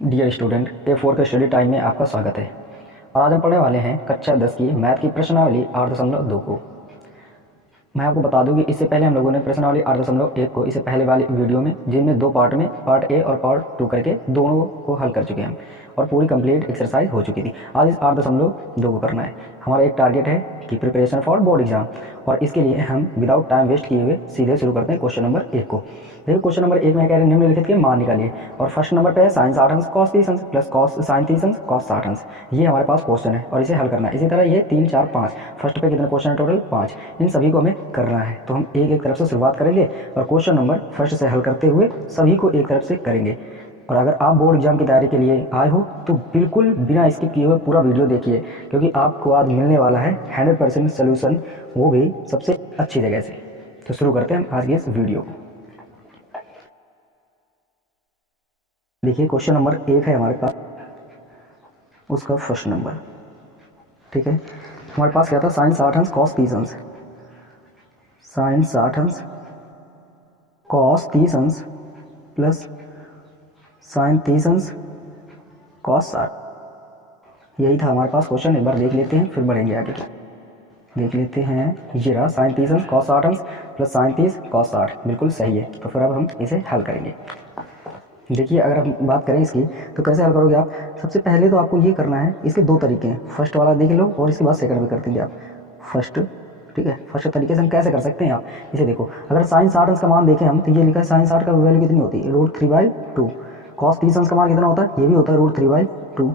Dear student, A4 का study time में आपका स्वागत है। और आज हम पढ़ने वाले हैं कक्षा 10 की मैथ की प्रश्नावली 8.2 को। मैं आपको बता दूं कि इससे पहले हम लोगों ने प्रश्नावली 8.1 को इससे पहले वाली वीडियो में, जिनमें दो पार्ट में पार्ट ए और पार्ट 2 करके दोनों को हल कर चुके हैं और पूरी कंप्लीट एक्सरसाइज हो चुकी थी। आज इस 8.2 को करना है। हमारा एक टारगेट है कि प्रिपरेशन फॉर बोर्ड एग्जाम, और इसके लिए हम विदाउट टाइम वेस्ट किए हुए सीधे शुरू करते हैं क्वेश्चन नंबर 1 को। देखिए क्वेश्चन नंबर 1 में कह रहे हैं निम्नलिखित के मान निकालिए, और फर्स्ट नंबर पे है साइन 60 अंश कॉस 30 अंश प्लस कॉस साइन 30 अंश कॉस 60 अंश। ये हमारे पास क्वेश्चन है और इसे हल करना है। इसी तरह ये 3 4 5, फर्स्ट पे कितने क्वेश्चन है टोटल 5, इन सभी को हमें करना है। तो हम एक एक तरफ से शुरुआत करेंगे और क्वेश्चन नंबर फर्स्ट से हल करते हुए सभी को एक तरफ से करेंगे। और अगर आप बोर्ड एग्जाम की तैयारी के लिए आए हो तो बिल्कुल बिना स्किप किए हुए पूरा वीडियो देखिए, क्योंकि आपको आज मिलने वाला है 100% सोल्यूशन, वो भी सबसे अच्छी जगह से। तो शुरू करते हैं आज के इस वीडियो को। देखिए क्वेश्चन नंबर 1 है हमारे पास, उसका फर्स्ट नंबर, ठीक है। हमारे पास क्या था, साइन 60 अंश कॉस 30 अंश, साइन 60 अंश कॉस 30 अंश प्लस साइन 30 अंश कॉस 60। यही था हमारे पास क्वेश्चन। एक बार देख लेते हैं फिर बढ़ेंगे आगे। देख लेते हैं, ये रहा साइन 30 अंश कॉस 60 अंश प्लस साइन 30 कॉस 60, बिल्कुल सही है। तो फिर अब हम इसे हल करेंगे। देखिए अगर हम बात करें इसकी तो कैसे हल करोगे आप। सबसे पहले तो आपको ये करना है, इसके दो तरीके हैं। फर्स्ट वाला देख लो और इसके बाद सेकंड भी कर देंगे आप फर्स्ट, ठीक है। फर्स्ट तरीके से हम कैसे कर सकते हैं, आप इसे देखो। अगर साइन 60 अंश का मान देखें हम, तो ये लिखा है साइन 60 का वैल्यू कितनी होती है, √3/2। कॉस 30 अंश का मान कितना होता है, ये भी होता है √3/2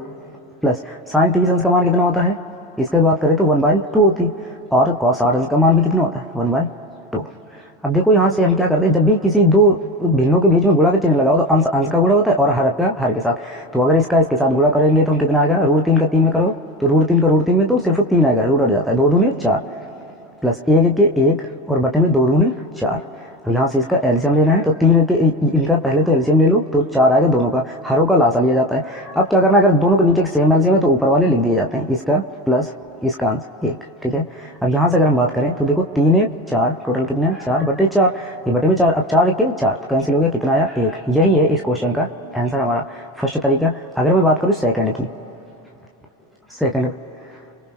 प्लस साइन 30 अंश का मान कितना होता है, इसकी बात करें तो 1/2 होती है। और कॉस 60 अंश का मान भी कितना होता है, 1/2। अब देखो यहाँ से हम क्या करते हैं, जब भी किसी दो भिन्नों के बीच में गुणा का चिन्ह लगाओ तो अंश अंश का गुणा होता है और हर का हर के साथ। तो अगर इसका इसके साथ गुणा करेंगे तो हम कितना आएगा, √3 का 3 में करो तो √3 का √3 में तो सिर्फ 3 आएगा, रूट हट जाता है, 2 दूनी 4 प्लस 1 के 1 और बटे में 2 दूनी 4। अब यहाँ से इसका एलसीएम लेना है तो 3 के इनका पहले तो एलसीएम ले लो तो 4 आएगा, दोनों का हरों का लासा लिया जाता है। अब क्या करना है, अगर दोनों के नीचे सेम एलसीएम है तो ऊपर वाले लिख दिए जाते हैं, इसका प्लस इसका अंश 1, ठीक है। अब यहाँ से अगर हम बात करें तो देखो 3 1 4, टोटल कितने हैं 4/4, ये बटे में 4, अब 4 1 4 तो कैंसिल हो गया, कितना आया 1। यही है इस क्वेश्चन का आंसर हमारा फर्स्ट तरीका। अगर मैं बात करूँ सेकंड की,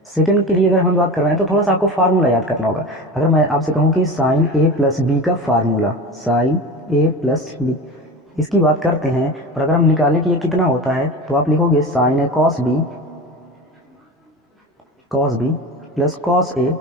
सेकंड के लिए अगर हम बात कर रहे हैं तो थोड़ा सा आपको फार्मूला याद करना होगा। अगर मैं आपसे कहूँ कि साइन ए प्लस बी का फार्मूला, साइन ए प्लस बी, इसकी बात करते हैं और अगर हम निकालें कि ये कितना होता है तो आप लिखोगे sign A cos B plus cos A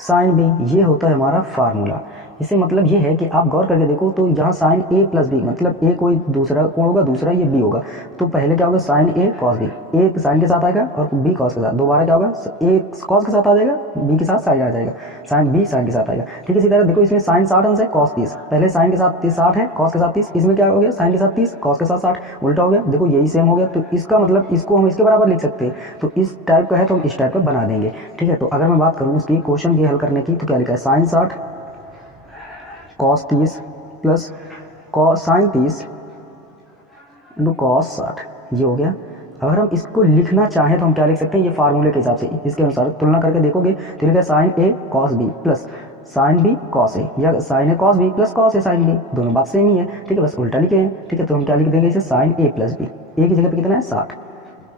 sine B, ये होता है हमारा फार्मूला। इससे मतलब ये है कि आप गौर करके देखो तो यहाँ साइन ए प्लस बी, मतलब ए कोई दूसरा कोण होगा, दूसरा ये बी होगा, तो पहले क्या होगा sign A cos B, A sign के साथ आएगा और बी कॉस के साथ, दोबारा क्या होगा ए कॉस के साथ आ जाएगा, बी के साथ साइन आ जाएगा, साइन बी साइन के साथ आएगा, ठीक है। इसी तरह देखो इसमें साइन 60 अंश है कॉस 30, पहले साइन के साथ 60 है कॉस के साथ 30, इसमें क्या हो गया साइन के साथ 30 कॉस के साथ 60, उल्टा हो गया, देखो यही सेम हो गया। तो इसका मतलब इसको हम इसके बराबर लिख सकते हैं, तो इस टाइप का है तो हम इस टाइप का बना देंगे, ठीक है। तो अगर मैं बात करूँ उसकी क्वेश्चन की हल करने की तो क्या लिखा है, sine 60 cos 30 plus sine 30 into cos 60, ये हो गया। अगर हम इसको लिखना चाहें तो हम क्या लिख सकते हैं, ये फार्मूले के हिसाब से इसके अनुसार तुलना करके देखोगे तो लिखा है sine A cos B plus sine B cos A, या sine A cos B plus cos A sine B, दोनों बात सेम ही है, ठीक है, बस उल्टा लिखे हैं, ठीक है। तो हम क्या लिख देंगे इसे, साइन ए प्लस बी, ए की जगह पे कितना है 60,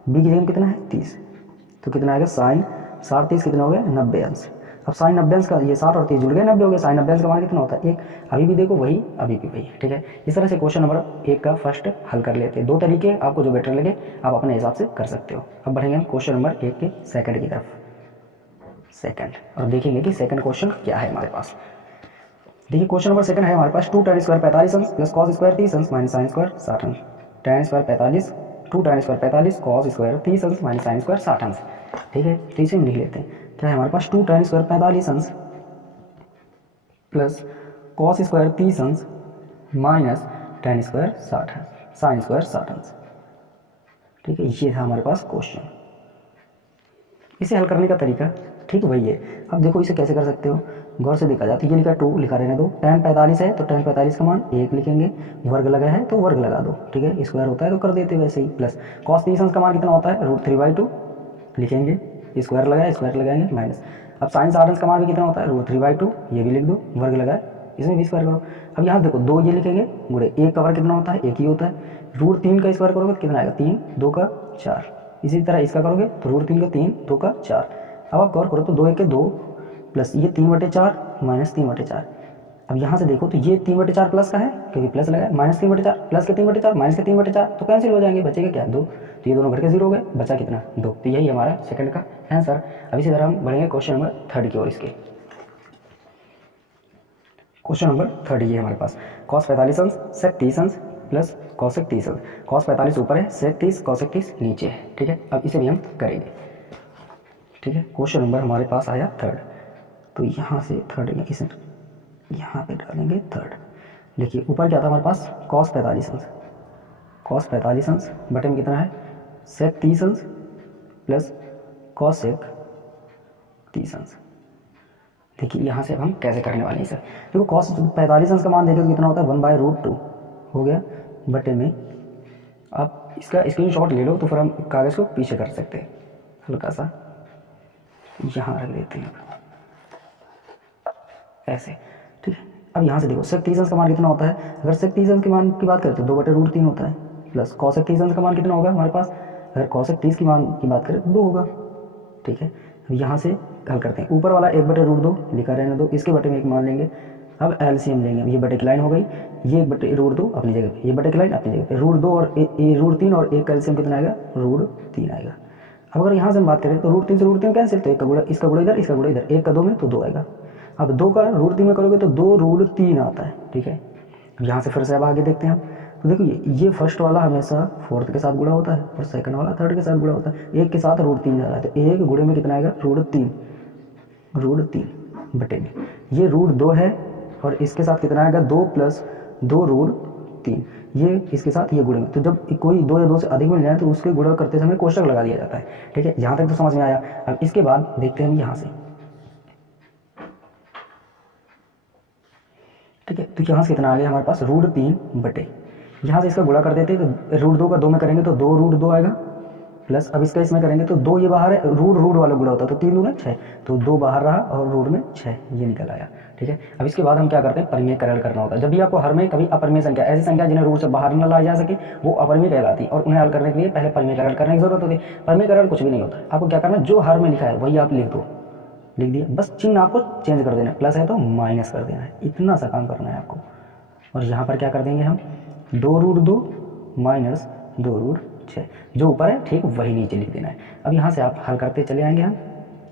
बी की जगह पे कितना है 30, तो कितना आएगा साइन 60 30 कितना हो गया 90 अंश। अब साइन 90 अंश का ये 60 और 30 जुड़ गए 90 हो गया, साइन 90 अंश का मान कितना होता है 1। अभी भी देखो वही, अभी भी वही, ठीक है। इस तरह से क्वेश्चन नंबर 1 का फर्स्ट हल कर लेते हैं। दो तरीके आपको जो बेटर लगे आप अपने हिसाब से कर सकते हो। अब बढ़ेंगे हम क्वेश्चन नंबर 1 के सेकंड की तरफ, सेकंड, और देखेंगे कि सेकंड क्वेश्चन क्या है हमारे पास। देखिए क्वेश्चन नंबर सेकंड है हमारे पास, 2 tan स्क्वायर 45 अंश प्लस कॉस स्क्वायर 30 अंश माइनस साइन स्क्वायर 60 अंश। tan square 45, 2 tan square 45 cos square 30 अंश माइनस साइन स्क्वायर 60 अंश, ठीक है। तो इसे हम लिख लेते हैं, क्या है हमारे पास 2 tan स्क्वायर 45 अंश प्लस कॉस स्क्वायर 30 अंश minus tan square 60 sine square 60 अंश, ठीक है। ये था हमारे पास क्वेश्चन। इसे हल करने का तरीका ठीक वही है। अब देखो इसे कैसे कर सकते हो, गौर से देखा जाए तो ये लिखा 2 लिखा रहने दो, tan 45 है तो tan 45 का मान 1 लिखेंगे, वर्ग लगा है तो वर्ग लगा दो, ठीक है। स्क्वायर होता है तो कर देते वैसे ही, प्लस कॉस 30 अंश का मान कितना होता है √3/2 लिखेंगे, स्क्वायर लगाए स्क्वायर लगाएंगे माइनस, अब साइन 60 अंश का मान भी कितना होता है √3/2, ये भी लिख दो, वर्ग लगाए इसमें भी स्क्वायर करो। अब यहाँ देखो 2 ये लिखेंगे गुणे 1 का वर्ग कितना होता है, 1 ही होता है। रूट 3 का स्क्वायर करोगे तो कितना आएगा, 3 2 का 4। इसी तरह इसका करोगे तो रूट 3 का 3 2 का 4। अब आप कवर करो तो 2 1 के 2 प्लस ये 3/4 माइनस 3/4। अब यहाँ से देखो तो ये 3/4 प्लस का है क्योंकि प्लस लगा है, माइनस 3/4 प्लस के 3/4 माइनस के 3/4 तो कैंसिल हो जाएंगे, बचेगा क्या 2। तो ये दोनों घट के 0 हो गए, बचा कितना 2। तो यही हमारा सेकंड का आंसर। अब इसी तरह हम बढ़ेंगे क्वेश्चन नंबर 3 की ओर। इसके क्वेश्चन नंबर 3 ये हमारे पास cos 45 अंश sec 30 अंश प्लस cosec 30 अंश। cos 45 ऊपर है, sec 30 cosec 30 नीचे है। ठीक है, अब इसे भी हम करेंगे। ठीक है, क्वेश्चन नंबर हमारे पास आया 3। तो यहाँ से 3 इसे यहाँ पे डालेंगे 3। देखिए ऊपर क्या था हमारे पास cos 45 अंश, cos 45 अंश बटे में कितना है sec 30 अंश प्लस cosec 30 अंश। देखिए यहाँ से अब हम कैसे करने वाले हैं सर। देखो cos 45 अंश का मान देखें तो कितना होता है 1/√2 हो गया, बटे में आप इसका स्क्रीनशॉट ले लो तो फिर हम कागज़ को पीछे कर सकते हैं। हल्का सा यहाँ रख देते हैं ऐसे। ठीक है, अब यहाँ से देखो sec 30 अंश का मान कितना होता है, अगर sec 30 अंश के मान की बात करें तो 2/√3 होता है, प्लस cosec 30 अंश का मान कितना होगा हमारे पास, अगर cosec 30 की मान की बात करें तो 2 होगा। ठीक है, अब यहाँ से हल करते हैं। ऊपर वाला 1/√2 लिखा रहने दो, इसके बटे में 1 मान लेंगे। अब एलसीएम लेंगे। अब ये बटे की लाइन हो गई, ये बटे √2 अपनी जगह पे, ये बटे की लाइन अपनी जगह पे, √2 और √3 और 1 का एलसीएम कितना आएगा √3 आएगा। अब अगर यहाँ से हम बात करें तो √3 से √3 कैंसिल, तो 1 का गुणा इसका गुणा इधर, इसका गुणा इधर, 1 का 2 में तो 2 आएगा। अब 2 का √3 में करोगे तो 2√3 आता है। ठीक है, यहाँ से फिर से अब आगे देखते हैं हम। तो देखो ये फर्स्ट वाला हमेशा फोर्थ के साथ गुणा होता है और सेकंड वाला थर्ड के साथ गुणा होता है। 1 के साथ √3 जा रहा है तो 1 गुणे में कितना आएगा √3 बटे में ये √2 है और इसके साथ कितना आएगा 2 + 2√3, ये इसके साथ ये गुणे में। तो जब कोई 2 या 2 से अधिक मिल जाए तो उसके गुणा करते समय कोष्टक लगा दिया जाता है। ठीक है, यहाँ तक तो समझ में आया। अब इसके बाद देखते हैं हम यहाँ से। ठीक है, तो यहाँ से कितना आ गया हमारे पास √3 बटे, यहाँ से इसका गुणा कर देते हैं तो √2 का 2 में करेंगे तो 2√2 आएगा, प्लस अब इसका इसमें करेंगे तो 2 ये बाहर है, रूट वाला गुणा होता है तो 3 दूना 6, तो 2 बाहर रहा और रूट में 6 ये निकल आया। ठीक है, अब इसके बाद हम क्या करते हैं परिमेयकरण करना होता है। जब भी आपको हर में कभी अपरिमेय संख्या, ऐसी संख्या जिन्हें रूट से बाहर न लाया जा सके वो अपरिमेय कहलाती है और उन्हें हल करने के लिए पहले परिमेयकरण करने की जरूरत होती है। परिमेयकरण कुछ भी नहीं होता, आपको क्या करना है जो हर में लिखा है वही आप लिख दो, लिख दिया, बस चिन्ह आपको चेंज कर देना है, प्लस है तो माइनस कर देना है, इतना सा काम करना है आपको। और यहाँ पर क्या कर देंगे हम 2√2 माइनस 2√6, जो ऊपर है ठीक वही नीचे लिख देना है। अब यहाँ से आप हल करते चले आएंगे हम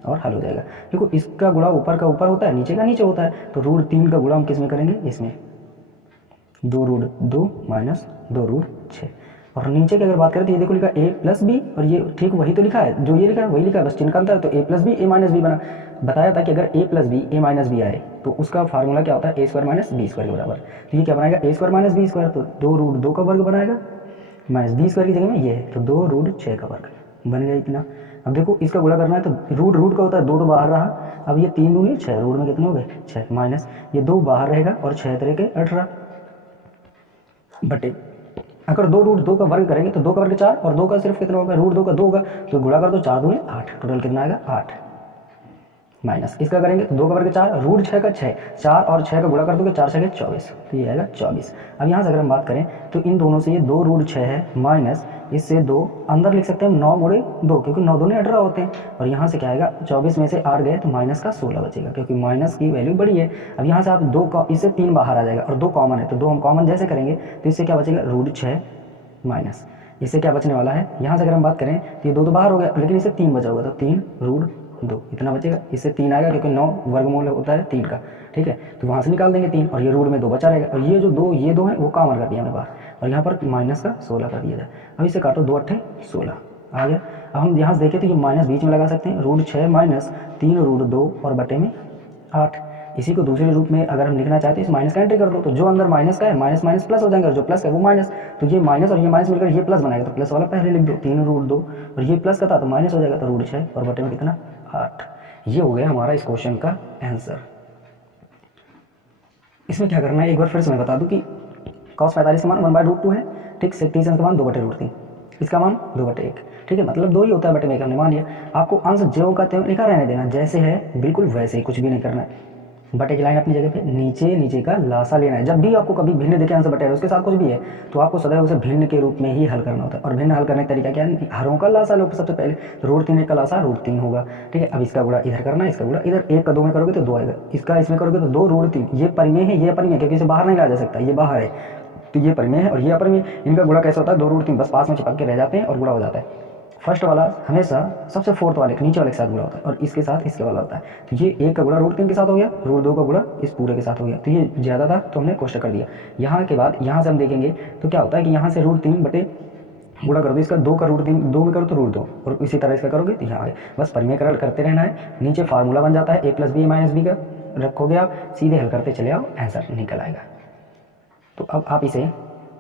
और हल हो जाएगा। देखो इसका गुणा ऊपर का ऊपर होता है, नीचे का नीचे होता है, तो √3 का गुणा हम किस में करेंगे, इसमें 2√2 माइनस 2√6। और नीचे की अगर बात करें तो ये देखो लिखा a + b और ये ठीक वही तो लिखा है, जो ये लिखा है वही लिखा है, बस चिन्ह का अंतर है। तो a + b a - b बना, बताया था कि अगर a + b a - b आए तो उसका फार्मूला क्या होता है a² - b² के बराबर। तो ये क्या बनाएगा a² - b², तो 2√2 का वर्ग बनाएगा, माइनस b² की जगह में ये है तो 2√6 का वर्ग बन गया इतना। अब देखो इसका गुणा करना है तो रूट का होता है 2 तो बाहर रहा, अब ये 3 दूनी 6, रूट में कितने हो गए 6, माइनस ये 2 बाहर रहेगा और 6 3 के 18 बटे, अगर 2√2 का वर्ग करेंगे तो 2 का वर्ग 4 और 2 का सिर्फ कितना होगा √2 का 2 होगा, तो गुणा कर दो 4 दूनी 8, टोटल कितना आएगा 8, माइनस इसका करेंगे तो 2 का वर्ग 4, √6 का 6, 4 और 6 का गुणा कर दोगे 4 6 24, तो ये आएगा 24। अब यहाँ से अगर हम बात करें तो इन दोनों से ये 2√6 है, माइनस इससे 2 अंदर लिख सकते हैं 9 × 2 क्योंकि 9 दूनी 18 होते हैं, और यहाँ से क्या आएगा 24 में से 8 गए तो माइनस का 16 बचेगा क्योंकि माइनस की वैल्यू बड़ी है। अब यहाँ से आप 2 का इससे 3 बाहर आ जाएगा और 2 कॉमन है, तो 2 हम कॉमन जैसे करेंगे तो इससे क्या बचेगा √6 माइनस इससे क्या बचने वाला है, यहाँ से अगर हम बात करें तो ये 2 तो बाहर हो गया लेकिन इससे 3 बचा होगा, तो 3√2 इतना बचेगा, इससे 3 आएगा क्योंकि 9 वर्गमूल होता है 3 का। ठीक है, तो वहाँ से निकाल देंगे 3 और ये रूट में 2 बचा रहेगा, और ये जो 2 हैं वो कॉमन कर दिया हमने बाहर, और यहाँ पर माइनस का 16 कर दिया जाए। अब इसे काटो 2 8 16 आ गया। अब हम यहाँ से देखें तो ये माइनस बीच में लगा सकते हैं, √6 माइनस 3√2 और बटे में 8। इसी को दूसरे रूप में अगर हम लिखना चाहते हैं इस माइनस का एंट्री कर दो, तो जो अंदर माइनस का है माइनस माइनस प्लस हो जाएंगे और जो प्लस का है वो माइनस, तो ये माइनस और ये माइनस मिलकर ये प्लस बनाएगा, तो प्लस वाला पहले लिख दो 3√2 और ये प्लस का था तो माइनस हो जाएगा, तो √6 और बटे में कितना 8। ये हो गया हमारा इस क्वेश्चन का आंसर। इसमें क्या करना है एक बार फिर से मैं बता दूं कि cos 45 का मान 1/√2 है, ठीक, sec 30 का मान 2/√3, इसका मान 2/1, ठीक है, मतलब 2 ही होता है, बटे में हमने मान लिया। आपको अंश ज्यों का त्यों लिखा रहने देना, जैसे है बिल्कुल वैसे ही, कुछ भी नहीं करना है। बटे की लाइन अपनी जगह पे, नीचे नीचे का लासा लेना है। जब भी आपको कभी भिन्न दिखे आंसर बटे उसके साथ कुछ भी है तो आपको सदैव उसे भिन्न के रूप में ही हल करना होता है। और भिन्न हल करने का तरीका क्या है, हरों का लासा लो सबसे पहले, तो रूट 3 का लासा रूट 3 होगा, ठीक है। अब इसका गुणा इधर करना है, इसका गुणा इधर, 1 का 2 में करोगे तो 2 आएगा, इसका इसमें करोगे तो 2 रूट 3, ये परिमेय है, ये अपरिमेय, क्योंकि इसे बाहर नहीं लाया जा सकता, ये बाहर है, तो ये परिमेय है और ये अपरिमेय। इनका गुणा कैसे होता है, 2 रूट 3 बस पास में चिपक के रह जाते हैं और गुणा हो जाता है। फर्स्ट वाला हमेशा सबसे फोर्थ वाले नीचे वाले के साथ गुणा होता है और इसके साथ इसके वाला होता है। तो ये 1 का गुणा रूट 3 के साथ हो गया, रूट 2 का गुणा इस पूरे के साथ हो गया, तो ये ज़्यादा था तो हमने कोष्टक कर दिया। यहाँ के बाद यहाँ से हम देखेंगे तो क्या होता है कि यहाँ से रूट 3 बटे गुणा कर दो, इसका 2 का रूट 3, 2 में करो तो रूट 2, और इसी तरह इसका करोगे तो यहाँ आए, बस परिमेयकरण करते रहना है। नीचे फार्मूला बन जाता है a plus B minus B का, रखोगे आप, सीधे हल करते चले आओ, आंसर निकल आएगा। तो अब आप इसे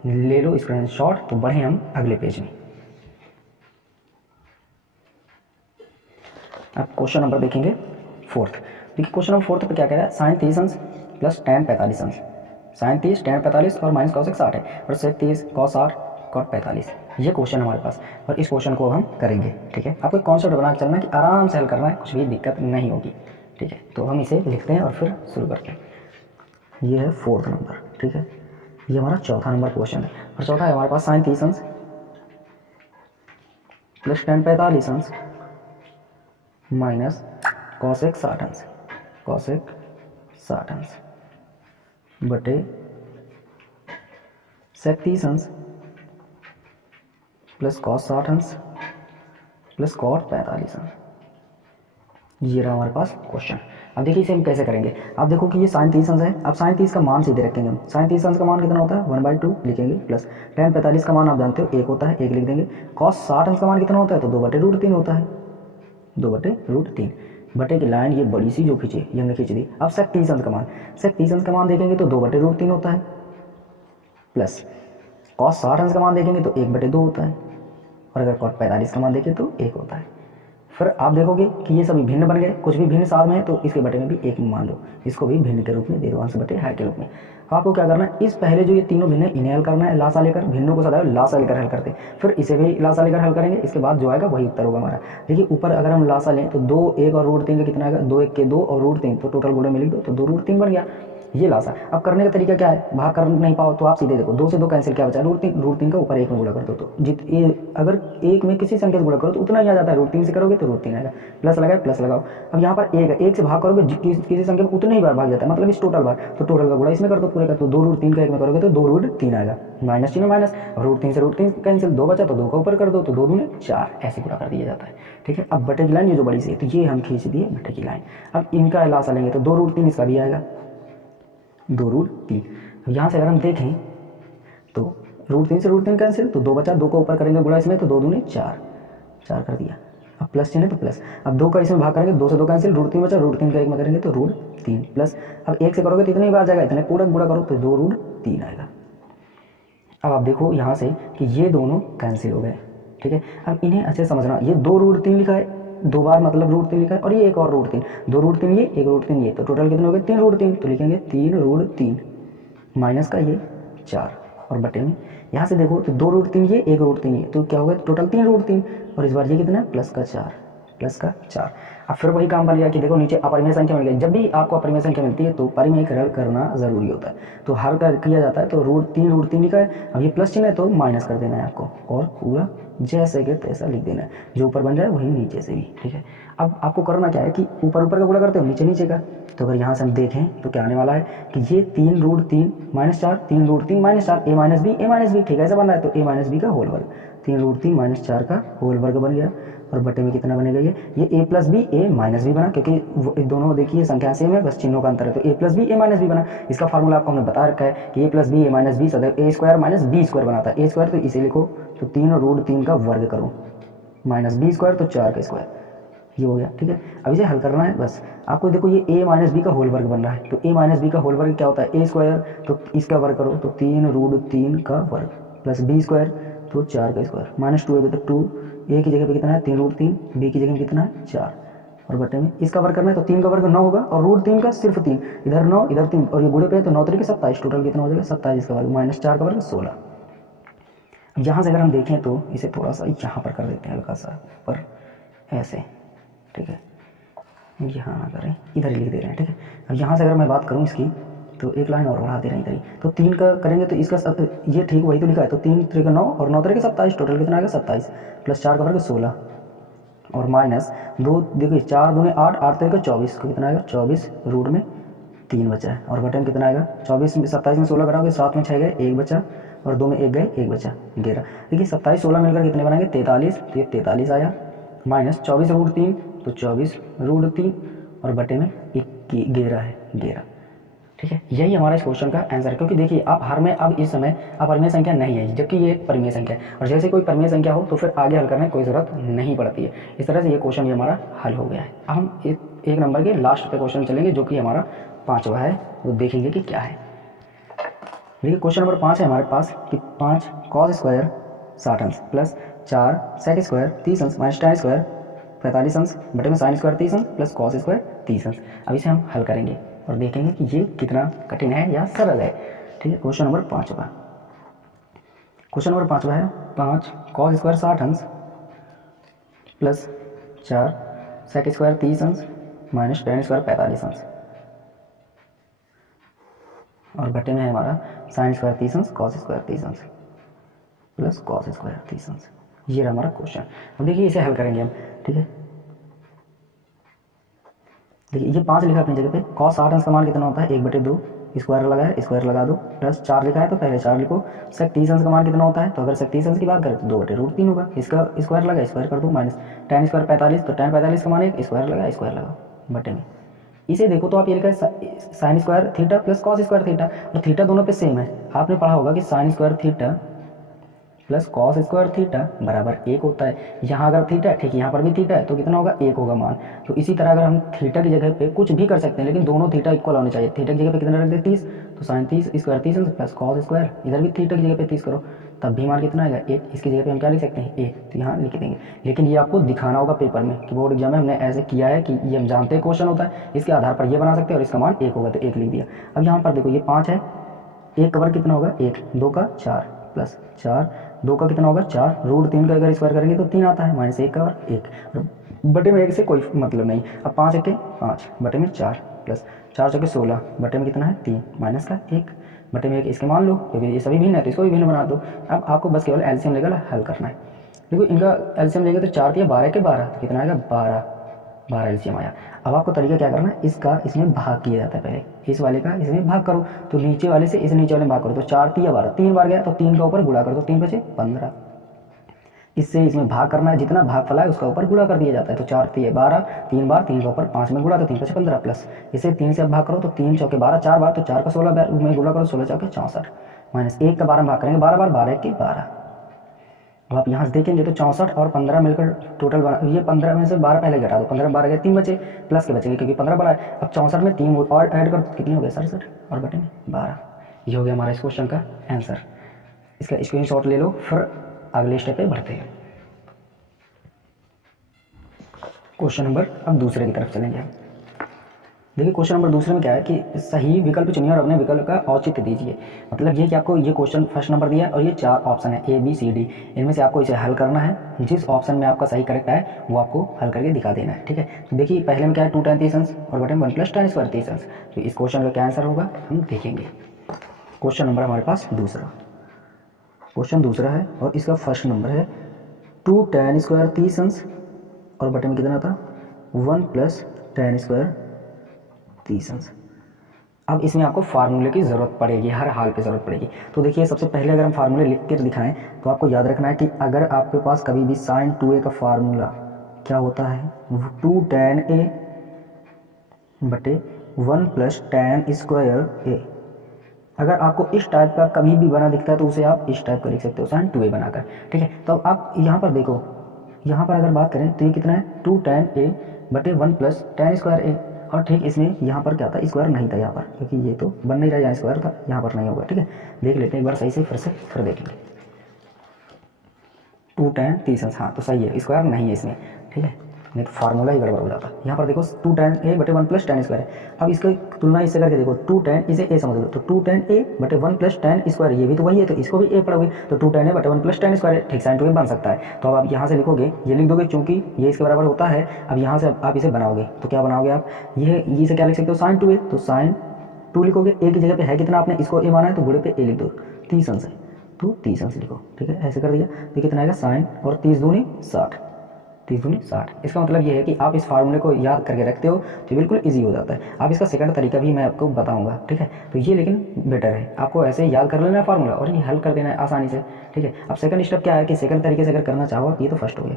ले लो स्क्रीनशॉट। तो बढ़े हम अगले पेज में। अब क्वेश्चन नंबर देखेंगे 4th। देखिए क्वेश्चन नंबर 4th पे क्या कह रहा है, साइन 30 अंश प्लस tan 45 अंश, साइन 30 tan 45 और माइनस cos 60 है, और sec 30 cos 60 cot 45, ये क्वेश्चन हमारे पास। और इस क्वेश्चन को हम करेंगे, ठीक है। आपको एक कॉन्सेप्ट बना के चलना है कि आराम से हल करना है, कुछ भी दिक्कत नहीं होगी, ठीक है। तो हम इसे लिखते हैं और फिर शुरू करते हैं। ये है 4th नंबर, ठीक है। ये हमारा 4था नंबर क्वेश्चन है, और चौथा है हमारे पास साइन 30 अंश प्लस tan 45 अंश माइनस cosec 60 अंश, cosec 60 अंश बटे sec 30 अंश प्लस cos 60 अंश प्लस cot 45 अंश। ये रहा हमारे पास क्वेश्चन। अब देखिए इसे हम कैसे करेंगे। आप देखो कि ये साइन 30 अंश है, अब साइन 30 का मान सीधे रखेंगे हम। साइन 30 अंश का मान कितना होता है, 1/2 लिखेंगे, प्लस tan 45 का मान आप जानते हो 1 होता है, 1 लिख देंगे। cos 60 अंश का मान कितना होता है, तो 2/√3 होता है, 2/√3। बटे की लाइन ये बड़ी सी जो खींचे ये हमने खींच दी। अब sec 30 अंश का मान, sec 30 अंश का मान देखेंगे तो 2/√3 होता है, प्लस cos 60 अंश का मान देखेंगे तो 1/2 होता है, और अगर cot 45 का मान देखें तो 1 होता है। फिर आप देखोगे कि ये सभी भिन्न बन गए, कुछ भी भिन्न साथ में है तो इसके बटे में भी 1 मान लो, इसको भी भिन्न के रूप में दे दो, अंश बटे हर के रूप में। आपको क्या करना है, इस पहले जो ये तीनों भिन्न है इन्हें हल करना है लासा लेकर, भिन्नों को सदैव लासा लेकर हल करते हैं, फिर इसे भी लासा लेकर हल करेंगे, इसके बाद जो आएगा वही उत्तर होगा हमारा। देखिए ऊपर अगर हम लासा लें तो 2 1 और √3 का कितना आएगा, 2 1 के 2 और √3, तो टोटल गुणे में लिख दो तो 2√3 बन गया, ये लासा। अब करने का तरीका क्या है, भाग कर नहीं पाओ तो आप सीधे देखो 2 से 2 कैंसिल, क्या बचा √3 का ऊपर 1 में गुणा कर दो, तो अगर 1 में किसी संख्या से गुणा करो तो उतना ही आ जाता है, √3 से करोगे तो √3 आएगा, प्लस लगाए प्लस लगाओ। अब यहाँ पर 1 है, 1 से भाग करोगे किसी संख्या में उतने ही बार भाग जाता है, मतलब इस टोटल बार, तो टोटल का गुणा इसमें कर दो पूरे का, तो 2√3 का 1 में करोगे तो 2√3 आएगा, माइनस चिन्ह माइनस, √3 से √3 कैंसिल, 2 बचा तो 2 का ऊपर कर दो, तो 2 दूने 4, ऐसे गुणा कर दिया जाता है, ठीक है। अब बटे की लाइन ये जो बड़ी सी है तो ये हम खींच दिए बटे की लाइन। अब इनका लासा लेंगे तो 2√3 इसका भी आएगा, 2√3। अब यहाँ से अगर हम देखें तो √3 से √3 कैंसिल, तो 2 बचा, 2 को ऊपर करेंगे गुणा इसमें तो 2 दूने 4, 4 कर दिया। अब प्लस चिन्ह तो प्लस, अब 2 का इसमें भाग करेंगे, 2 से 2 कैंसिल, √3 बचा, √3 का 1 में करेंगे तो √3 प्लस, अब 1 से करोगे तो इतनी बार जाएगा, इतने पूरा गुणा करो तो 2√3 आएगा। अब आप देखो यहाँ से कि ये दोनों कैंसिल हो गए, ठीक है। अब इन्हें अच्छे समझना, ये 2√3 लिखा है, 2 बार मतलब √3 लिखा है, और ये एक और √3, 2√3 ये, 1 √3 ये, तो टोटल कितने हो गए 3√3, तो लिखेंगे 3√3 माइनस का ये 4, और बटे में यहाँ से देखो तो 2√3 ये, 1 √3 ये, तो क्या होगा टोटल 3√3, और इस बार ये कितना है प्लस का 4, प्लस का 4। अब फिर वही काम बन गया कि देखो नीचे अपरिमेय संख्या मिल गई, जब भी आपको अपरिमेय संख्या मिलती है तो परिमेयकरण करना जरूरी होता है, तो हर कर किया जाता है, तो √3 लिखा है, अब ये प्लस चिन्ह है तो माइनस कर देना है आपको, और पूरा जैसे कि तैसा लिख देना है, जो ऊपर बन जाए वही नीचे से भी, ठीक है। अब आपको करना क्या है कि ऊपर ऊपर का गुणा करते हो, नीचे नीचे का, तो अगर यहाँ से हम देखें तो क्या आने वाला है कि ये 3√3 minus 4, 3√3 minus 4, a minus B, ठीक है, ऐसा बन रहा है, तो a माइनस बी का होल वर्ग, 3√3 माइनस 4 का होल वर्ग बन गया, और बटे में कितना बनेगा ये a plus B A minus B बना, क्योंकि दोनों देखिए संख्या सेम है, बस चिन्हों का अंतर है, तो a plus B A minus B बना। इसका फार्मूला आपको हमने बता रखा है कि a plus B A minus B सदैव a² माइनस b² बनाता है, a² तो इसे लिखो तो 3√3 का वर्ग करो, माइनस b² तो 4 का स्क्वायर, ये हो गया, ठीक है। अब इसे हल करना है, बस आपको देखो ये a माइनस बी का होल वर्ग बन रहा है, तो a माइनस बी का होल वर्ग क्या होता है, a², तो इसका वर्ग करो तो 3√3 का वर्ग प्लस b² तो 4 का स्क्वायर, माइनस 2 है तो 2, a की जगह पे कितना है 3√3, b की जगह में कितना है 4, और बटे में इसका वर्ग करना है, तो 3 का वर्ग 9 होगा, और √3 का सिर्फ 3, इधर 9 इधर 3, और ये गुणे पे है तो 9 3 27, टोटल कितना हो जाएगा 27 का वर्ग माइनस 4 का वर्ग 16। अब यहाँ से अगर हम देखें तो इसे थोड़ा सा यहाँ पर कर देते हैं हल्का सा पर ऐसे, ठीक है। यहाँ ना करें, इधर ही लिख दे रहे हैं, ठीक है। अब यहाँ से अगर मैं बात करूँ इसकी तो एक लाइन और बढ़ा दे रहे हैं इधर ही, तो 3 का करेंगे तो इसका ये ठीक वही तो लिखा है, तो 3 3 का 9 और 9 3 का 27, टोटल कितना आएगा 27 प्लस 4 का वर्ग 16 और माइनस 2, देखिए 4 दूनी 8, 8 3 का 24, तो कितना आएगा 24 रूट में 3 बचा है, और बटन कितना आएगा 24 में 27 में 16 कराओगे, 7 में 6 गए 1 बचा और 2 में 1 गए 1 बचा 11। देखिए 27 16 मिलकर कितने बनाएंगे 43, तो ये 43 आया, माइनस 24 रूट 3 तो 24 रूट 3 और बटे में 11 है 11, ठीक है। यही हमारा इस क्वेश्चन का आंसर है, क्योंकि देखिए आप हर में अब इस समय अपरिमेय संख्या नहीं है, जबकि ये एक परिमेय संख्या है, और जैसे कोई परिमेय संख्या हो तो फिर आगे हल करने की कोई ज़रूरत नहीं पड़ती है। इस तरह से ये क्वेश्चन ये हमारा हल हो गया है। अब हम एक नंबर के लास्ट पे क्वेश्चन चलेंगे, जो कि हमारा 5वां है, वो देखेंगे कि क्या है। देखिए क्वेश्चन नंबर 5 है हमारे पास कि 5 कॉस स्क्वायर 60 अंश प्लस 4 सेक स्क्वायर 30 अंश माइनस tan स्क्वायर 45 अंश बटे में साइन स्क्वायर 30 अंश प्लस कॉस स्क्वायर 30 अंश। अब इसे हम हल करेंगे और देखेंगे कि ये कितना कठिन है या सरल है, ठीक है। क्वेश्चन नंबर 5वां, क्वेश्चन नंबर 5वां है 5 कॉस स्क्वायर 60 अंश प्लस 4 सेक स्क्वायर 30 अंश माइनस tan स्क्वायर 45 अंश और बटे में है हमारा साइन स्क्वायर 30 अंश कॉस स्क्वायर 30 अंश प्लस कॉस स्क्वायर 30 अंश। ये रहा हमारा क्वेश्चन। अब देखिए इसे हल करेंगे हम, ठीक है। देखिए ये 5 लिखा अपनी जगह पे, कॉस 60 अंश का मान कितना होता है 1/2, स्क्वायर लगा है स्क्वायर लगा दो, प्लस 4 लिखा है तो पहले 4 लिखो। सेक 30 अंश का मान कितना होता है, तो अगर सेक 30 अंश की बात करें तो 2/√3 होगा, इसका स्क्वायर लगा स्क्वायर कर दो, माइनस tan स्क्वायर 45, तो tan 45 का मान 1, स्क्वायर लगाओ बटे में। इसे देखो तो आप ये लिखा है sine square theta plus cos square theta, और थीटा दोनों पे सेम है। आपने पढ़ा होगा कि sine square theta plus cos square theta बराबर 1 होता है। यहाँ अगर थीटा है, ठीक, यहाँ पर भी थीटा है, तो कितना होगा 1 होगा मान। तो इसी तरह अगर हम थीटा की जगह पे कुछ भी कर सकते हैं, लेकिन दोनों थीटा इक्वल होने चाहिए। थीटा की जगह पे कितना रख दे 30, तो sine 30 square 30 plus cos square, इधर भी थीटा की जगह पे 30 करो, तब भी मान कितना आएगा 1। इसकी जगह पे हम क्या लिख सकते हैं 1, तो यहाँ लिख देंगे। लेकिन ये आपको दिखाना होगा पेपर में कि बोर्ड एग्जाम में हमने ऐसे किया है कि ये हम जानते हैं क्वेश्चन होता है, इसके आधार पर ये बना सकते हैं और इसका मान 1 होगा तो 1 लिख दिया। अब यहाँ पर देखो ये 5 है, 1 का वर्ग कितना होगा 1, 2 का 4 प्लस 4, 2 का कितना होगा 4, √3 का अगर स्क्वायर करेंगे तो 3 आता है, माइनस 1 का वर्ग 1, बटे में 1 से कोई मतलब नहीं। अब 5 1 5 बटे में 4 प्लस 4 चौके 16 बटे में कितना है 3, माइनस का 1 बटे में 1, इसके मान लो क्योंकि ये सभी भिन्न है तो इसको भी भिन्न बना दो। अब आपको बस केवल एलसीएम लेकर हल करना है। देखो इनका एलसीएम लेंगे तो 4 दिया 12 के 12, तो कितना आएगा 12 एलसीएम आया। अब आपको तरीका क्या करना है, इसका इसमें भाग किया जाता है, पहले इस वाले का इसमें भाग करो, तो नीचे वाले से इस नीचे वाले में भाग करो, तो 4 3 12, 3 बार गया तो 3 का ऊपर गुणा कर दो, 3 बचे 15। इससे इसमें भाग करना है, जितना भाग फला है उसका ऊपर गुणा कर दिया जाता है, तो 4 3 12, 3 बार 3 का ऊपर 5 में गुणा, तो 3 बचे 15 प्लस इसे 3 से अब भाग करो, तो 3 चौके 12 4 बार, तो 4 का 16 में गुणा करो, 16 चौके 64 माइनस 1 का 12 में भाग करेंगे 12 बार, 12 के 12। अब आप यहाँ से देखेंगे तो 64 और 15 मिलकर टोटल बना, ये 15 में से 12 पहले घटा दो, 15 में 12 गए 3 बचे, प्लस के बचेंगे क्योंकि 15 बड़ा है। अब 64 में 3 और ऐड कर तो कितने हो गए 67 और बटे में 12। ये हो गया हमारा इस क्वेश्चन का आंसर। इसका स्क्रीनशॉट ले लो, फिर अगले स्टेप पे बढ़ते हैं। क्वेश्चन नंबर अब दूसरे की तरफ चलेंगे। देखिए क्वेश्चन नंबर दूसरे में क्या है कि सही विकल्प चुनिए और अपने विकल्प का औचित्य दीजिए। मतलब ये कि आपको ये क्वेश्चन फर्स्ट नंबर दिया है और ये 4 ऑप्शन है A B C D, इनमें से आपको इसे हल करना है। जिस ऑप्शन में आपका सही करेक्ट है वो आपको हल करके दिखा देना है, ठीक है। तो देखिए पहले में क्या है 2 tan 30 अंश और बटे में 1 + tan स्क्वायर 30 अंश। तो इस क्वेश्चन का क्या आंसर होगा हम देखेंगे। क्वेश्चन नंबर हमारे पास दूसरा, क्वेश्चन दूसरा है और इसका फर्स्ट नंबर है 2 tan स्क्वायर 30 अंश और बटे में कितना था 1 + tan स्क्वायर 30 अंश। अब इसमें आपको फार्मूले की ज़रूरत पड़ेगी, हर हाल पे ज़रूरत पड़ेगी। तो देखिए सबसे पहले अगर हम फार्मूले लिख कर दिखाएं तो आपको याद रखना है कि अगर आपके पास कभी भी sin 2a का फार्मूला क्या होता है 2 tan a बटे 1 + tan स्क्वायर a। अगर आपको इस टाइप का कभी भी बना दिखता है तो उसे आप इस टाइप का लिख सकते हो sin 2a बनाकर, ठीक है। तो अब आप यहाँ पर देखो, यहाँ पर अगर बात करें तो ये कितना है 2 tan a बटे 1 + tan स्क्वायर a, और ठीक इसमें यहाँ पर क्या था स्क्वायर नहीं था यहाँ पर, क्योंकि ये तो बन नहीं रहा, यहाँ स्क्वायर था यहाँ पर नहीं होगा, ठीक है। देख लेते हैं एक बार सही से फिर देखेंगे। 2 tan 30 अंश, हाँ तो सही है, स्क्वायर नहीं है इसमें, ठीक है। नहीं तो फार्मूला ही गड़बड़ हो जाता। यहाँ पर देखो 2tan a/1 + tan² है। अब इसकी तुलना इससे करके देखो 2tan, इसे a समझ लो तो 2tan a/1 + tan², ये भी तो वही है तो इसको भी a पढ़ोगे तो 2tan a/1 + tan², ठीक sin 2a बन सकता है। तो अब आप यहाँ से लिखोगे, ये लिख दोगे चूंकि ये इसके बराबर होता है। अब यहाँ से आप इसे बनाओगे तो क्या बनाओगे आप, ये इसे क्या लिख सकते हो sin 2a, तो sin 2 लिखोगे। a की जगह पे है कितना, आपने इसको a माना है तो गुणे पे a लिख दो, 30 अंश है तो 30 अंश लिखो, ठीक है ऐसे कर दिया। तो कितना आएगा sin और 30 दूनी 60, 30 दूनी 60। इसका मतलब ये है कि आप इस फार्मूले को याद करके रखते हो तो बिल्कुल इजी हो जाता है। आप इसका सेकंड तरीका भी मैं आपको बताऊंगा, ठीक है। तो ये लेकिन बेटर है, आपको ऐसे याद कर लेना है फार्मूला और ये हल कर देना है आसानी से, ठीक है। अब सेकंड स्टेप क्या है कि सेकंड तरीके से अगर करना चाहो आप, ये तो फर्स्ट हो गया,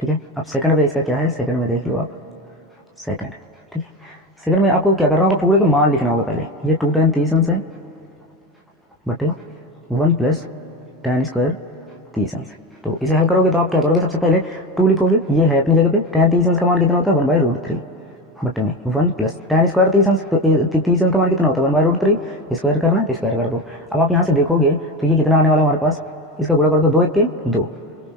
ठीक है। अब सेकंड में इसका क्या है, सेकंड में देख लो आप, सेकंड, ठीक है। सेकंड में आपको क्या करना होगा, पूरे का मान लिखना होगा पहले। ये 2tan 30 अंश है बटे 1 + tan² 30 अंश। तो इसे हल करोगे तो आप क्या करोगे, सबसे पहले 2 लिखोगे, ये है अपनी जगह पे। tan 30 अंश का मान कितना होता है, 1/√3 बटे में 1 + tan² 30 अंश, तो 30 अंश का मान कितना होता है 1/√3, स्क्वायर करना है तो स्क्वायर कर दो। अब आप यहाँ से देखोगे तो ये कितना आने वाला हमारे पास, इसका गुणा कर दो, 2 × 1 = 2,